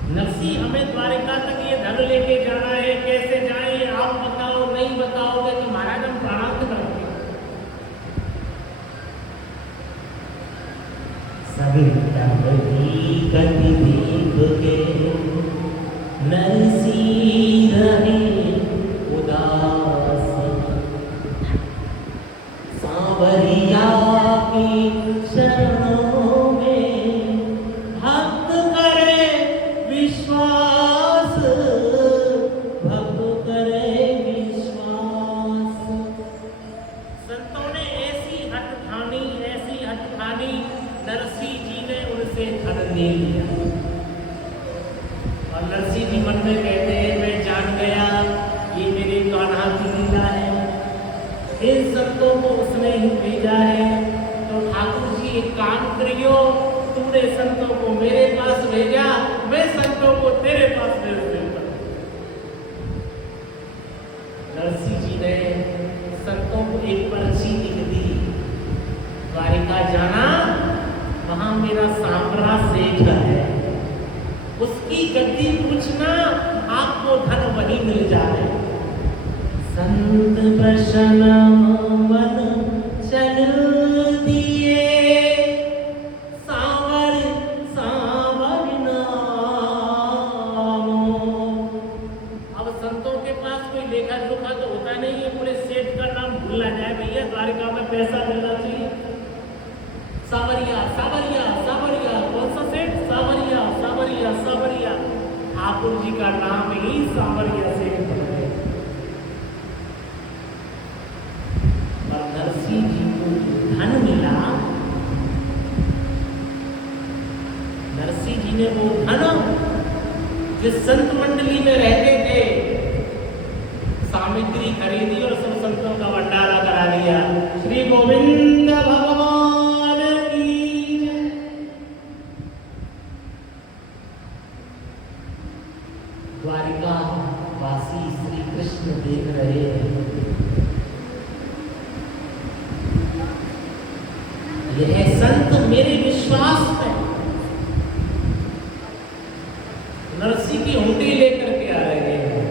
नरसिंह हमें द्वारिका तक ये धन लेके जाना है, कैसे जाए आप बताओ, नहीं बताओगे तो महाराज हम प्राणांत करेंगे। सभी गति दीप के नरसिंह रहे उदास, सांवरिया की शरणों में भक्त करे विश्वास, भक्त करे विश्वास। संतों ने ऐसी हट ठानी, ऐसी हट ठानी, नरसिंह जी ने उनसे से धन ले लिया। और नरसिंह जी मन में कहते हैं मैं जान गया ये मेरे कान्हा की लीला है, इन संतों को उसने ही भेजा है। तो ठाकुर जी एक काम करियो, तुमने संतों को मेरे पास भेजा, मैं संतों को तेरे पास भेज देता। नरसिंह जी ने संतों को एक पर्ची लिख दी, द्वारिका जाना, वहां मेरा सांवरा सेठ है, उसकी गद्दी पूछना, आपको धन वही मिल जाए। संत प्रसन्न मन चल दिए, सांवर सांवर नामो। अब संतों के पास कोई लेखा जोखा तो होता नहीं है, बोले सेठ का नाम भूल ना जाए भैया, द्वारिका में पैसा मिलना चाहिए। सावरिया सावरिया सावरिया, कौन सा सेठ? सावरिया सावरिया सावरिया। ठाकुर जी का नाम ही सावरिया सेठ बन गया। और नरसिंह जी को धन मिला, नरसिंह जी ने वो धन जिस संत मंडली में रहते थे सामग्री खरीदी और सब संतों का भंडारा करा दिया। श्री गोविंद भगवान की जय। द्वारिका वासी श्री कृष्ण देख रहे हैं, यह संत मेरे विश्वास में नरसिंह की हुंडी लेकर के आ रहे हैं।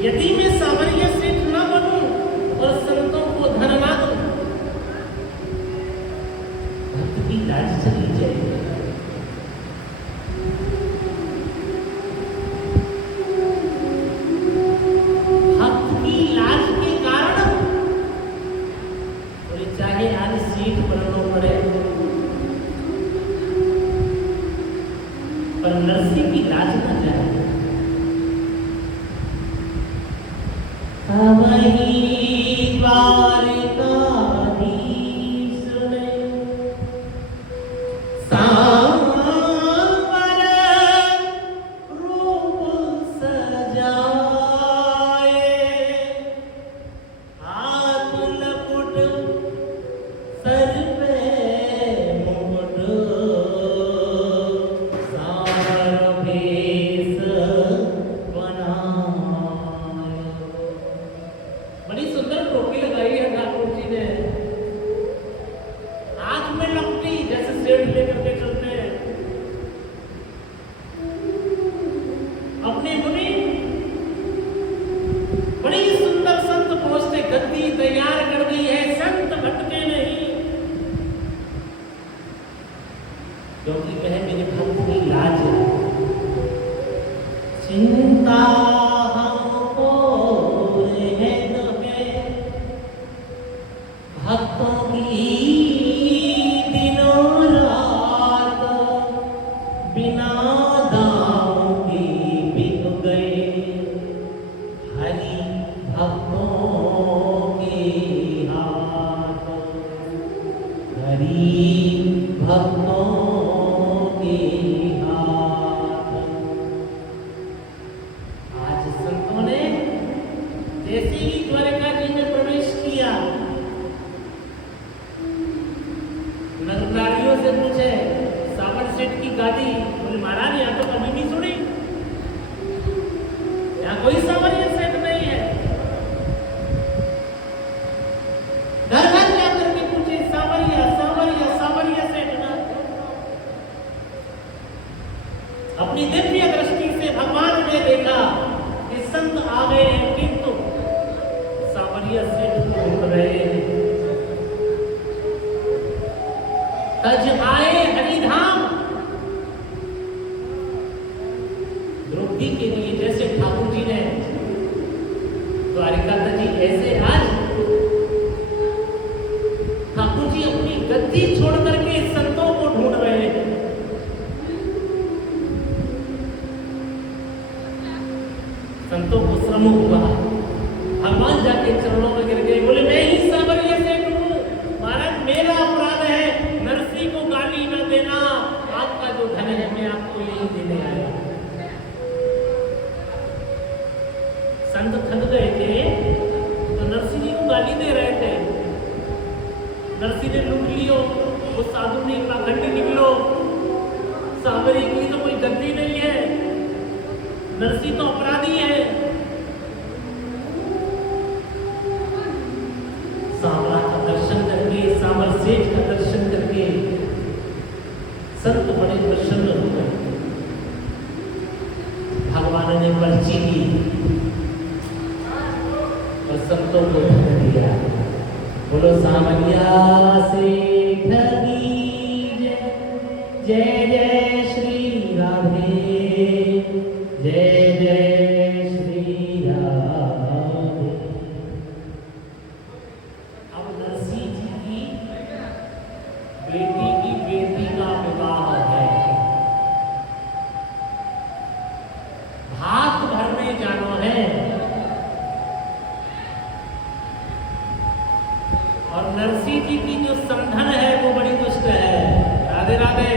यदि मैं सावरिया सेठ न बनूं और संतों को धन ना दूं, भक्त की लाज चली जाएगी। भक्त की लाज के कारण और चाहे आज सेठ बनना पड़े, पर नरसिंह की लाज न जाए। वही द्वारिकाधीश ने सांवर रूप सजाए, हाथ लपुट सर पे मुकुट, सांवर भेष बनाए। बड़ी सुंदर टोपी लगाई है ठाकुर जी ने, हाथ में लपटी जैसे सेठ लेकर के चलते हैं। अपनी मुनि बड़ी सुंदर संत पहुंचते, गद्दी तैयार कर दी है, संत भटके नहीं, क्योंकि वह मेरे भक्त की लाज है। चिंता हमको है तो है भक्तों की दिनों रात, बिना दाम के बिक गए हरि भक्तों के हाथ, हरि भक्तों के हाथ। आज संतों ने जैसे ही द्वारिका जी में प्रवेश किया, नरनारियों से पूछे सावर सेठ की गादी, बोले महाराज यहाँ तो कभी नहीं सुनी, यहाँ कोई सावरिया सेठ नहीं है। घर घर जाकर के पूछे सावरिया सावरिया सावरिया सेठ ना। अपनी दिव्य दृष्टि से भगवान ने देखा कि संत आ गए हैं, किंतु सावरिया सेठ घूम रहे हैं। तज आए हरिधाम, द्रौपदी के लिए जैसे ठाकुर जी ने द्वारिका तजी, ऐसे आज ठाकुर जी अपनी गद्दी छोड़ करके संतों को ढूंढ रहे हैं। संतों को श्रम हुआ, भगवान जाके चरणों में गिर गए, बोले मैं ही सावरिया सेठ हूं, महाराज मेरा अपराध है, नरसी ने लूट लियो, वो साधु ने पाखंडी निकलो, सावरी की तो कोई गलती नहीं है, नरसी तो अपराधी है। सांवला का दर्शन करके, सांवर सेठ का दर्शन करके संत बड़े प्रसन्न हो गए। भगवान ने पर्ची दी और संतों को धन दिया। बोलो सांवलिया सेठ की जय, जय जय श्री राधे, जय जय श्री राधे। अब नरसी जी की बेटी का विवाह है। भात भरने जानो है और नरसी जी की जो समधन है वो बड़ी दुष्ट है। राधे राधे।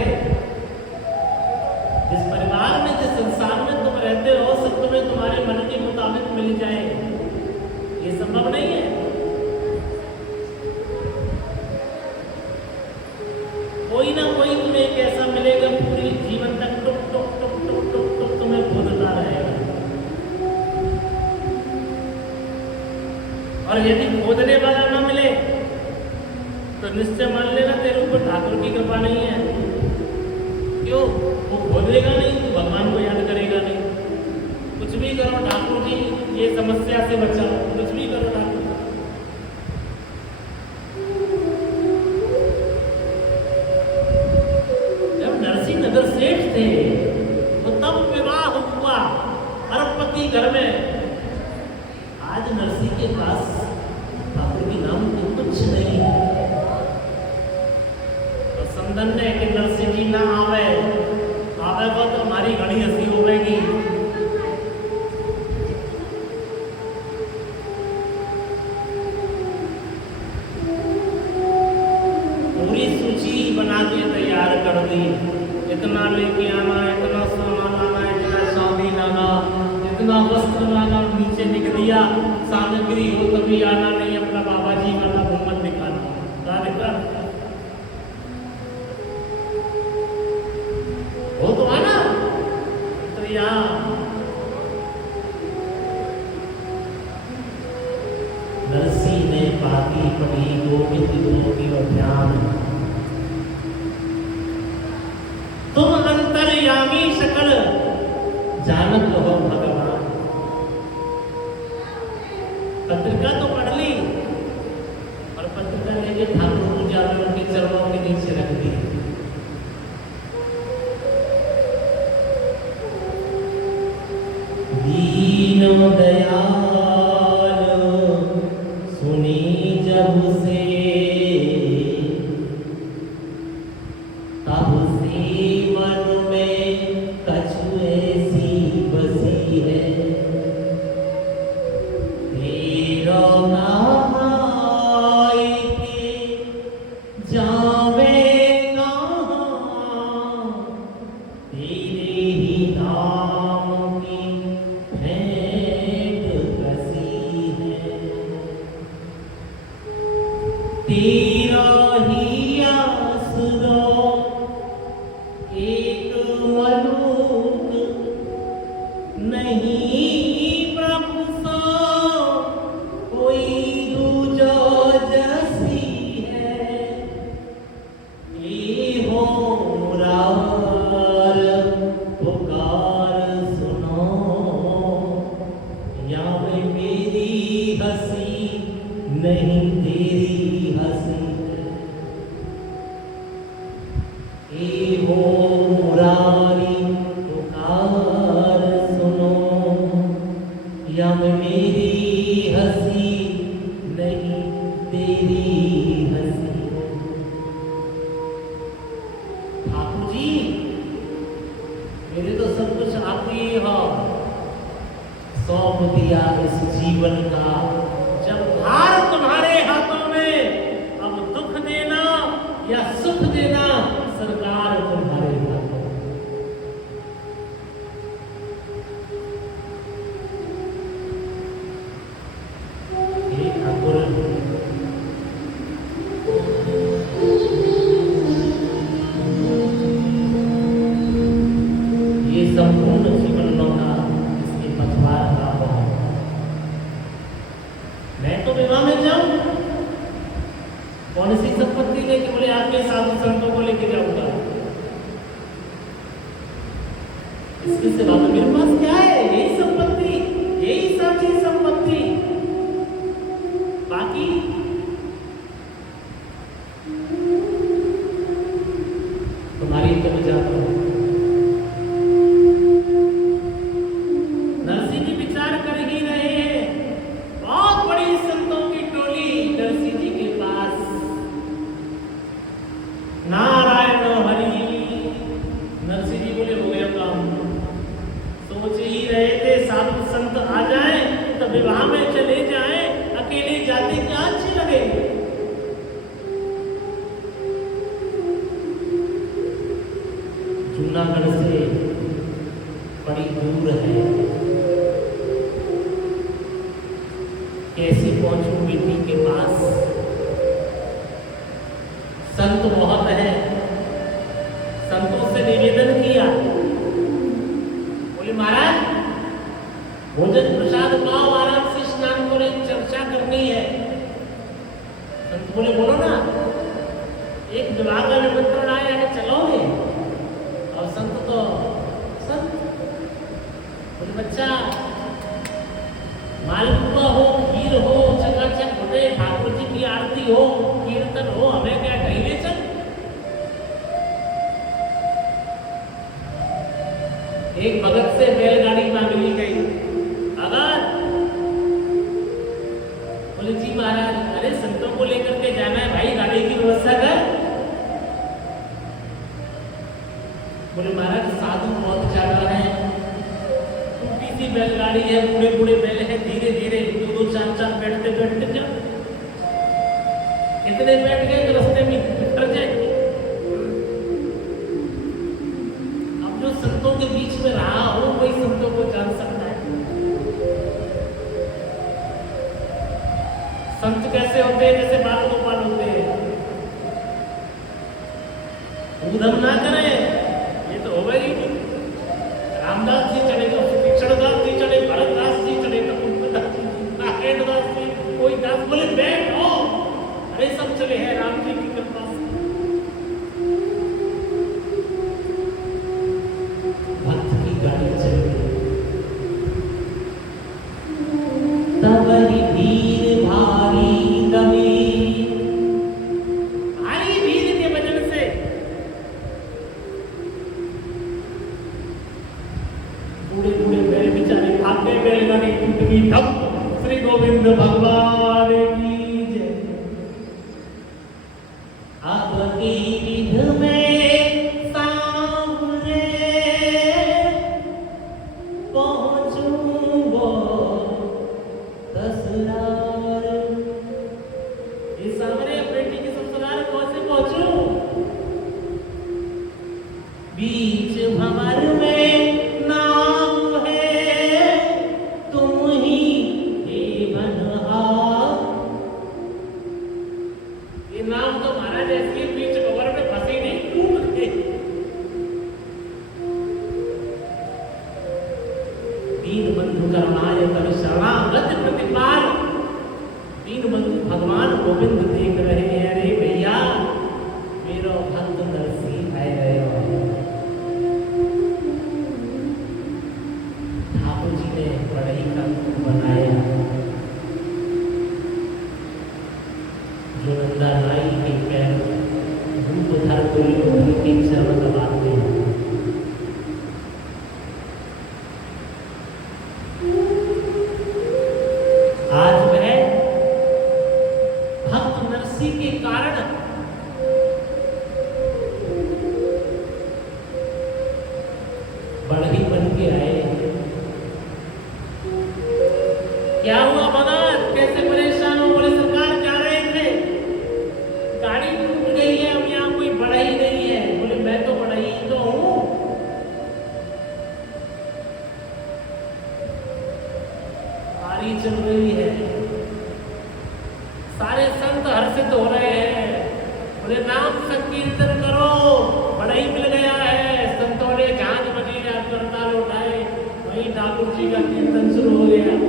जिस परिवार में, जिस संसार में तुम रहते हो, सब तुम्हें तुम्हारे मन के मुताबिक मिल जाए, ये संभव नहीं है। कोई ना कोई तुम्हें एक ऐसा मिलेगा, पूरी जीवन तक टुक टुक टुक टुक टुक टुक तुम्हें बोलता रहेगा। और यदि खोदने वाला ना मिले तो निश्चय मान लेना तेरे ऊपर ठाकुर की कृपा नहीं है। क्यों? वो खोदेगा नहीं तो भगवान को याद करेगा नहीं। कुछ भी करो ठाकुर जी, ये समस्या से बचाओ, कुछ भी करो ठाकुर। जब नरसी नगर सेठ थे वो तब विवाह हुआ अरबपति घर में। आज नरसी के पास ठाकुर की नाम तो कुछ नहीं है। तो समधन ने कि नरसी जी ना आवे को तो हमारी घड़ी हंसी होगी। पूरी सूची बना के तैयार कर दी, इतना लेके आना, इतना सोना लाना, इतना चांदी लाना, इतना वस्त्र लाना। नीचे लिख दिया सामग्री हो तभी आना, नहीं अपना बाबा जी वाला घूमत दिखाना। वो तो आना तो नरसी ने पाती पड़ी गोविंद गोपी और ध्यान। तुम अंतर्यामी सकल जानत हो भगवान। पत्रिका तो पढ़ ली और पत्रिका लेके ठाकुर पूजा के चरणों के नीचे रख दी। दीनो दयाल सुनी जब से, तब से मन में कछु ऐसी बसी है। तेरा नाई के जावे कहाँ, तेरे ही नाम की तेरा ही आसरो एक मनुक नहीं प्रभु सो कोई दूजा जैसी है। ये हो मुरार पुकार सुनो, या में मेरी हंसी नहीं तेरी हंसी। ए हो मुरारी पुकार सुनो, या में मेरी हंसी नहीं तेरी हंसी। ठाकुर जी मेरे तो सब कुछ आप ही हो, सौंप दिया इस जीवन का। जब भार तुम्हारे हाथों में, अब दुख देना या सुख देना सरकार तुम्हारे हाथों। हे ठाकुर कहाँ मैं जाऊं? कौन सी संपत्ति लेके? बोले आपके साधु संतों को लेके जाऊंगा। इसके सिवा तो मेरे पास क्या है? यही संपत्ति, यही सच्ची संपत्ति। बाकी तुम्हारी तो मैं जाता हूं। नरसिंह जी विचार कर ही रहे हैं, बहुत बड़ी संतों की टोली नरसिंह जी के पास। नारायण हरि। नरसिंह जी बोले हो गया काम। सोच ही रहे थे साधु संत आ जाए तो विवाह में चले जाए, अकेले जाते क्या अच्छे लगेंगे। जूनागढ़ से बड़ी दूर है, कैसे पहुंचूं बेटी के पास? संत बहुत है, संतों से निवेदन किया, बोले महाराज भोजन प्रसाद पाओ, आराम से स्नान करो, चर्चा करनी है। संत बोले बोलो ना, एक विवाह का निमंत्रण आया है, चलोगे? और संत तो संत बोले बच्चा मालपुआ हो, खीर हो, चकाचक होते, ठाकुर जी की आरती हो, कीर्तन हो, हमें क्या कहिए चल। एक भगत से बैलगाड़ी मांगनी गई, अगर बोले जी महाराज, अरे संतों को लेकर के जाना है भाई, गाड़ी की व्यवस्था कर। बोले महाराज साधु बहुत ज्यादा है, टूटी सी बैलगाड़ी है, बूढ़े बूढ़े बैल है, धीरे धीरे दो दो चार चार बैठते बैठते जाओ। इतने बैठ गए तो रास्ते में बिखर जाएंगे। अब जो संतों के बीच में रहा हो वही संतों को जान सकता है। संत कैसे होते हैं? जैसे बाल गोपाल होते हैं। उधम ना करें, तो होगा ही नहीं। रामदास जी चले तो तीक्षणदास जी चले, भरतदास जी चले तो कुंभदास जी, नारायणदास जी, कोई दास बोले बैठो, अरे सब चले हैं राम जी की कृपा से। भक्त की गाड़ी चल गई, तब ही भीड़ भारी दमी। भारी भीड़ के वजह से बूढ़े बूढ़े बैल बेचारे भागते, बैलगाड़ी टूट गई। तब श्री गोविंद भगवान की जय। अब की विध में सांवरे पहुंचूंगो ससुराल। ये सांवरे बेटी के ससुराल कौन से पहुंचूं? बीच भंवर में नाम है, तुम ही देवनहार। ये नाम तो महाराज ऐसे बीच भंवर में फंसे नहीं, टूट गए। दीन बंधु करुणाय कर शरणागत प्रतिपाल। दीन बंधु भगवान गोविंद देख रहे हैं, अरे भैया मेरो भक्त नरसिंह आए गए। ठाकुर जी ने बड़ई का रूप बनाया, जो नंदा नाई के पैर रूप धर के चरण दबाते हैं। आज वह भक्त नरसिंह के कारण बढ़ई बन के आए। क्या हुआ भगत, कैसे परेशान हो? बोले सरकार जा रहे थे, गाड़ी टूट गई है, अब यहाँ कोई बढ़ई नहीं है। बोले मैं तो बढ़ई तो हूँ। गाड़ी चल रही है, सारे संत हर्षित हो रहे हैं। बोले नाम संकीर्तन करो, बढ़ई मिल गया है। संतों ने झांझ बजीरा करताल उठाए, वहीं ठाकुर जी का कीर्तन शुरू हो गया।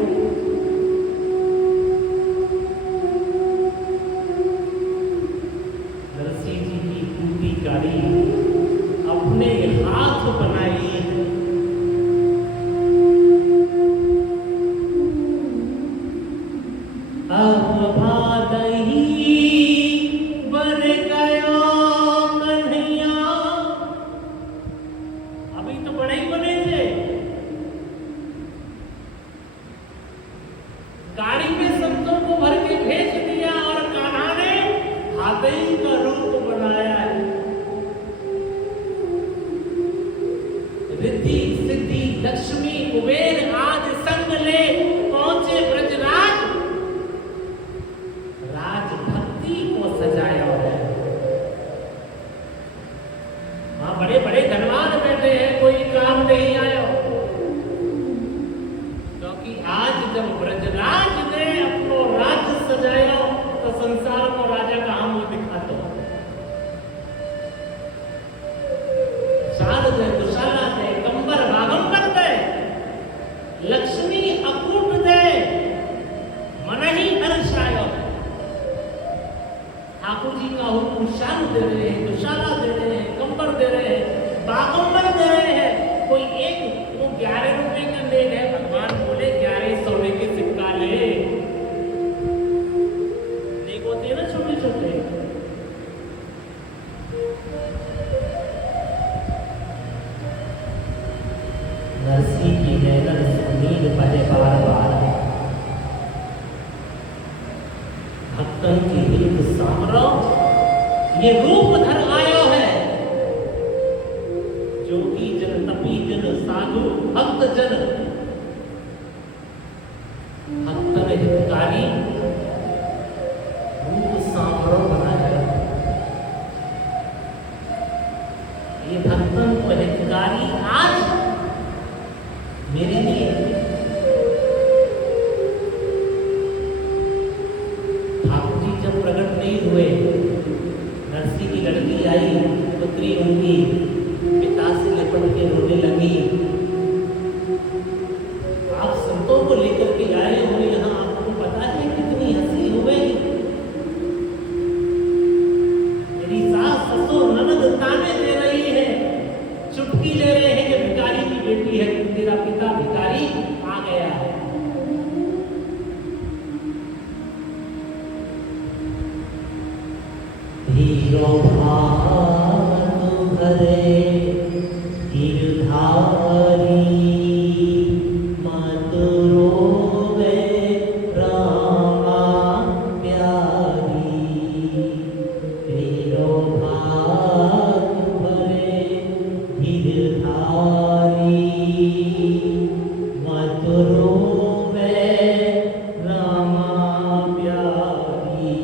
ठाकुर जी का हुक्म शाल दे रहे हैं, दुशाला दे रहे हैं, कंबल दे रहे हैं, बागंबर दे रहे हैं। कोई एक वो 11 रुपए का ले गए, भगवान बोले 11 सोने के सिक्का ले। नहीं होते हैं ना छोटे छोटे। नरसी की नैनन नींद पड़े बार बार, भक्तन की हित सामरो ये रूप धर आयो है। जोगी जन तपी जन साधु भक्त जन, भक्तन हितकारी रूप सामरो बनाया। ये भक्तन को हितकारी आज मेरे लिए ठाकुर जी जब प्रकट नहीं हुए, नरसी की लड़की आई, पुत्री उनकी पिता से लिपट के रोने लगी। आप संतों को लेकर के आए हो यहाँ, आपको पता है कितनी हंसी हुएगी। मेरी सास ससुर ननद ताने दे रही है, चुटकी ले रहे हैं कि भिखारी की बेटी है, तेरा पिता भिखारी आ गया है। धीरो भानु भरे गिरधारी, मत रोवे रामा प्यारी। धीरो भानु भरे गिरधारी, मत रोवे रामा प्यारी।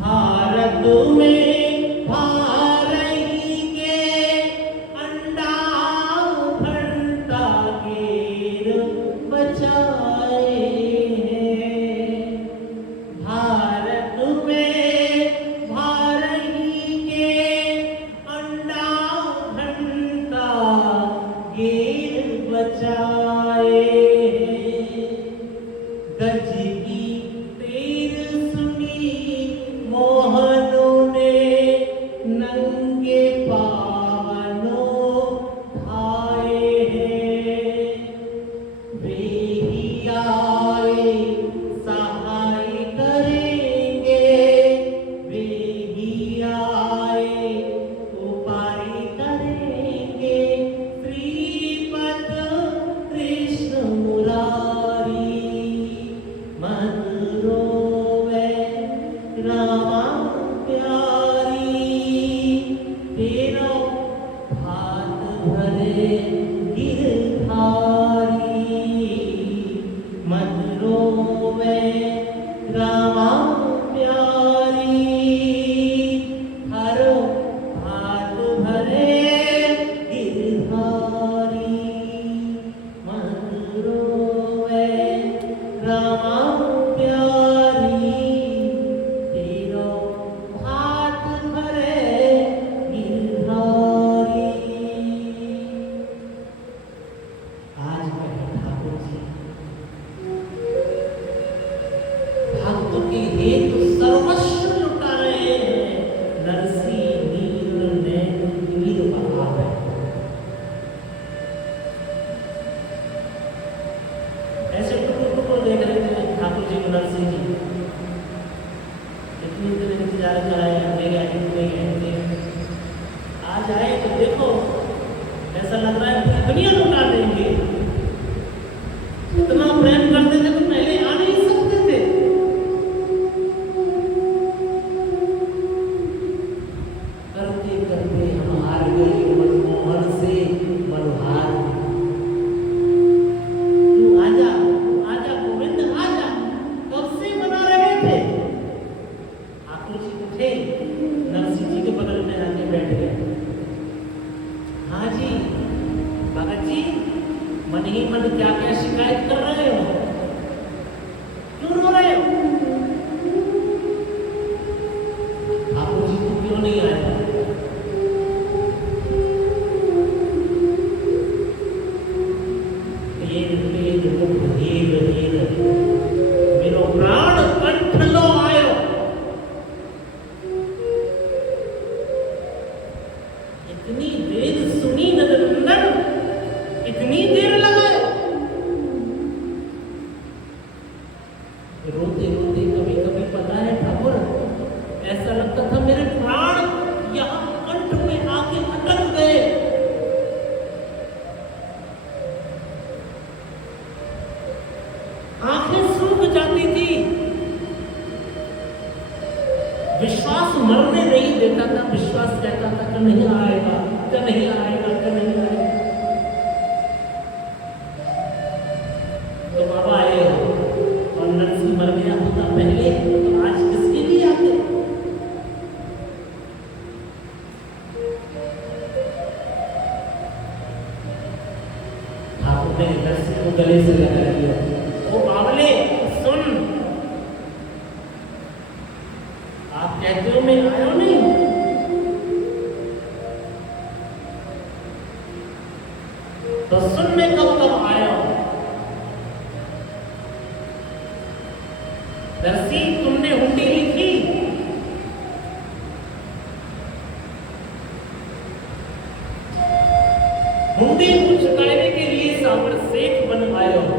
भारत में भारही के अंडा भंटा गिर बचाए हैं। भारत में भारही के अंडा भंटा गिर बचाए हैं। गज की तीर सुनी मोहनों ने, नंगे पावनों धाए हैं। वे ही आए सहाय करेंगे, वे ही आए उपाय करेंगे। श्रीपद कृष्ण मुरारी, मन रोवे रामा प्यारी। तेरो भात भरे गिरधारी, मन रोवे रामा प्यारी। हरो भात भरे गिरधारी, मन रोवे रामा प्यारी। तेरो भात भरे गिरधारी। आज कहे ठाकुर जी भक्त के हेतु सर्वस्व लुटा रहे हैं। नरसी नीर नैन नीर बहावे। ऐसे टुकुर देख रहे थे ठाकुर जी को नरसी जी। इतनी देर इंतजार कराए, आज आए तो देखो ऐसा लग रहा है पूरी दुनिया लुटा देंगे। इतना प्रेम करते थे तो पहले आ नहीं सकते थे। करते करते हम हार गए मनमोहन से मनोहार। तू आजा आजा गोविंद आजा, कब से मना रहे थे। ठाकुर जी उठे, नरसिंह जी के बगल में आके बैठ गए। हाँ जी भगत जी, मन ही मन क्या क्या शिकायत कर रहे हो, क्यों रो रहे हो। ठाकुर जी को क्यों नहीं आया। मेरो प्राण कंठ लो रोते रोते कभी कभी पता है ठाकुर, ऐसा लगता था मेरे प्राण यहाँ कंठ में आके अटक गए। आंखें सूख जाती थी। विश्वास मरने नहीं देता था, विश्वास कहता था कि नहीं आएगा, कि नहीं आएगा, कि नहीं आएगा। तो बाबा आए हो और नरसिंह मर गया होता पहले तो आज किसके लिए आते। ठाकुर ने नरसिंह को गले से लगा लिया। ओ बावले सुन, आप कहते हो मैं आया नहीं, तो सुन मैं कब कब आया हूं। नरसिंह तुमने हुंडी ली थी, हुंडी को चुकाने के लिए सावर सेठ बन आया हो।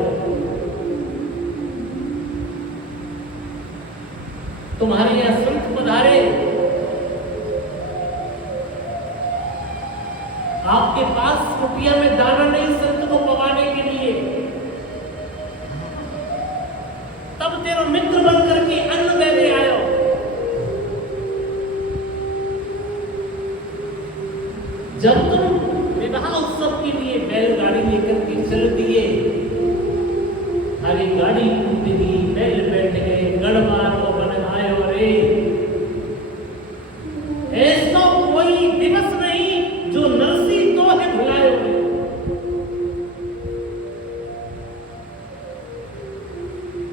तुम्हारे यहां संत पधारे, आपके पास रुपया में दाना नहीं संत को पवाने के लिए, तब तेरा मित्र बन करके अन्न देने आयो। जब तुम विवाह उत्सव के लिए बैलगाड़ी लेकर के चल दिए, हरी गाड़ी कूद दी, बैल बैठ गए, गढ़वार को बन आयो। रे ऐसा कोई दिवस नहीं जो नरसिंह तो है भुलायो।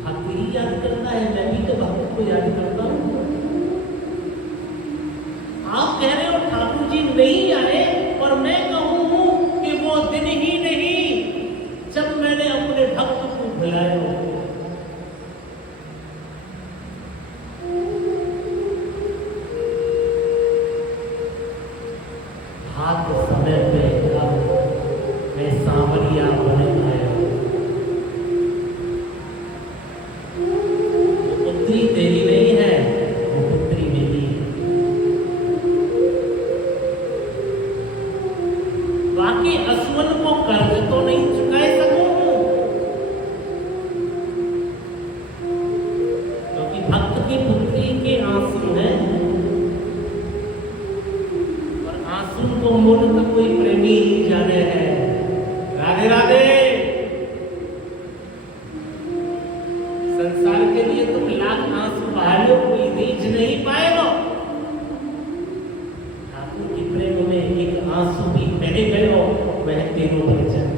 भक्त ही याद करता है, मैं भी तो भक्त को याद करता हूं। आप कह रहे हो ठाकुर जी नहीं आए, और मैं कहूं कि वो दिन ही नहीं जब मैंने अपने भक्त को भुलाया। हाथ समय पे अब मैं सांवरिया बने आया। वो पुत्री तेरी नहीं है, वो पुत्री मेरी है। बाकी असवन को कर्ज तो नहीं चुका सकूं, क्योंकि भक्त की पुत्री के आंसू हैं, और आंसू को मोल का कोई प्रेमी ही जाने है। राधे राधे। संसार के लिए तुम लाख आंसू बहा लो, कोई रीझ नहीं पाएगा। ठाकुर के प्रेम में एक आंसू भी बह गयो, वह तेरो बन जाए।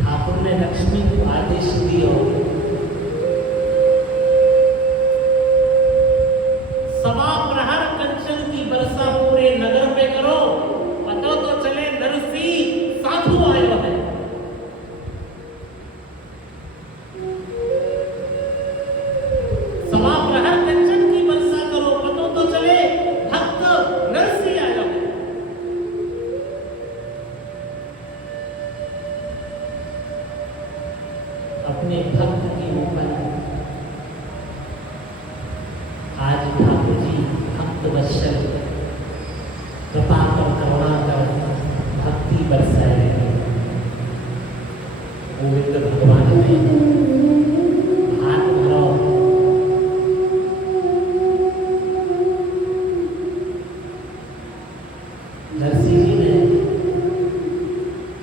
ठाकुर ने लक्ष्मी को आदेश दिया, सवा प्रहर कंचन की वर्षा पूरे नगर में करो, पता तो चले नरसिंह साधु आयो है। सवा प्रहर कंचन की वर्षा करो, पता तो चले भक्त नरसिंह आयो है। अपने भक्त के ऊपर आज ठाकुर जी भक्त वत्सल कृपा कर करुणा कर भक्ति बरसाए। गोविंद भगवान ने हाथ भरो, नरसिंह जी ने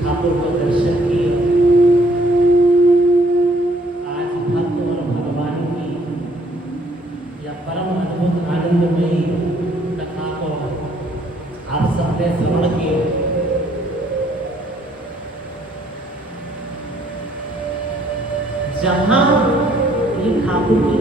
ठाकुर को दर्शन किया। आज भक्त और भगवान की या परम अद्भुत आनंदमयी कथा को आप सबने श्रवण किया। जहां ये ठाकुर की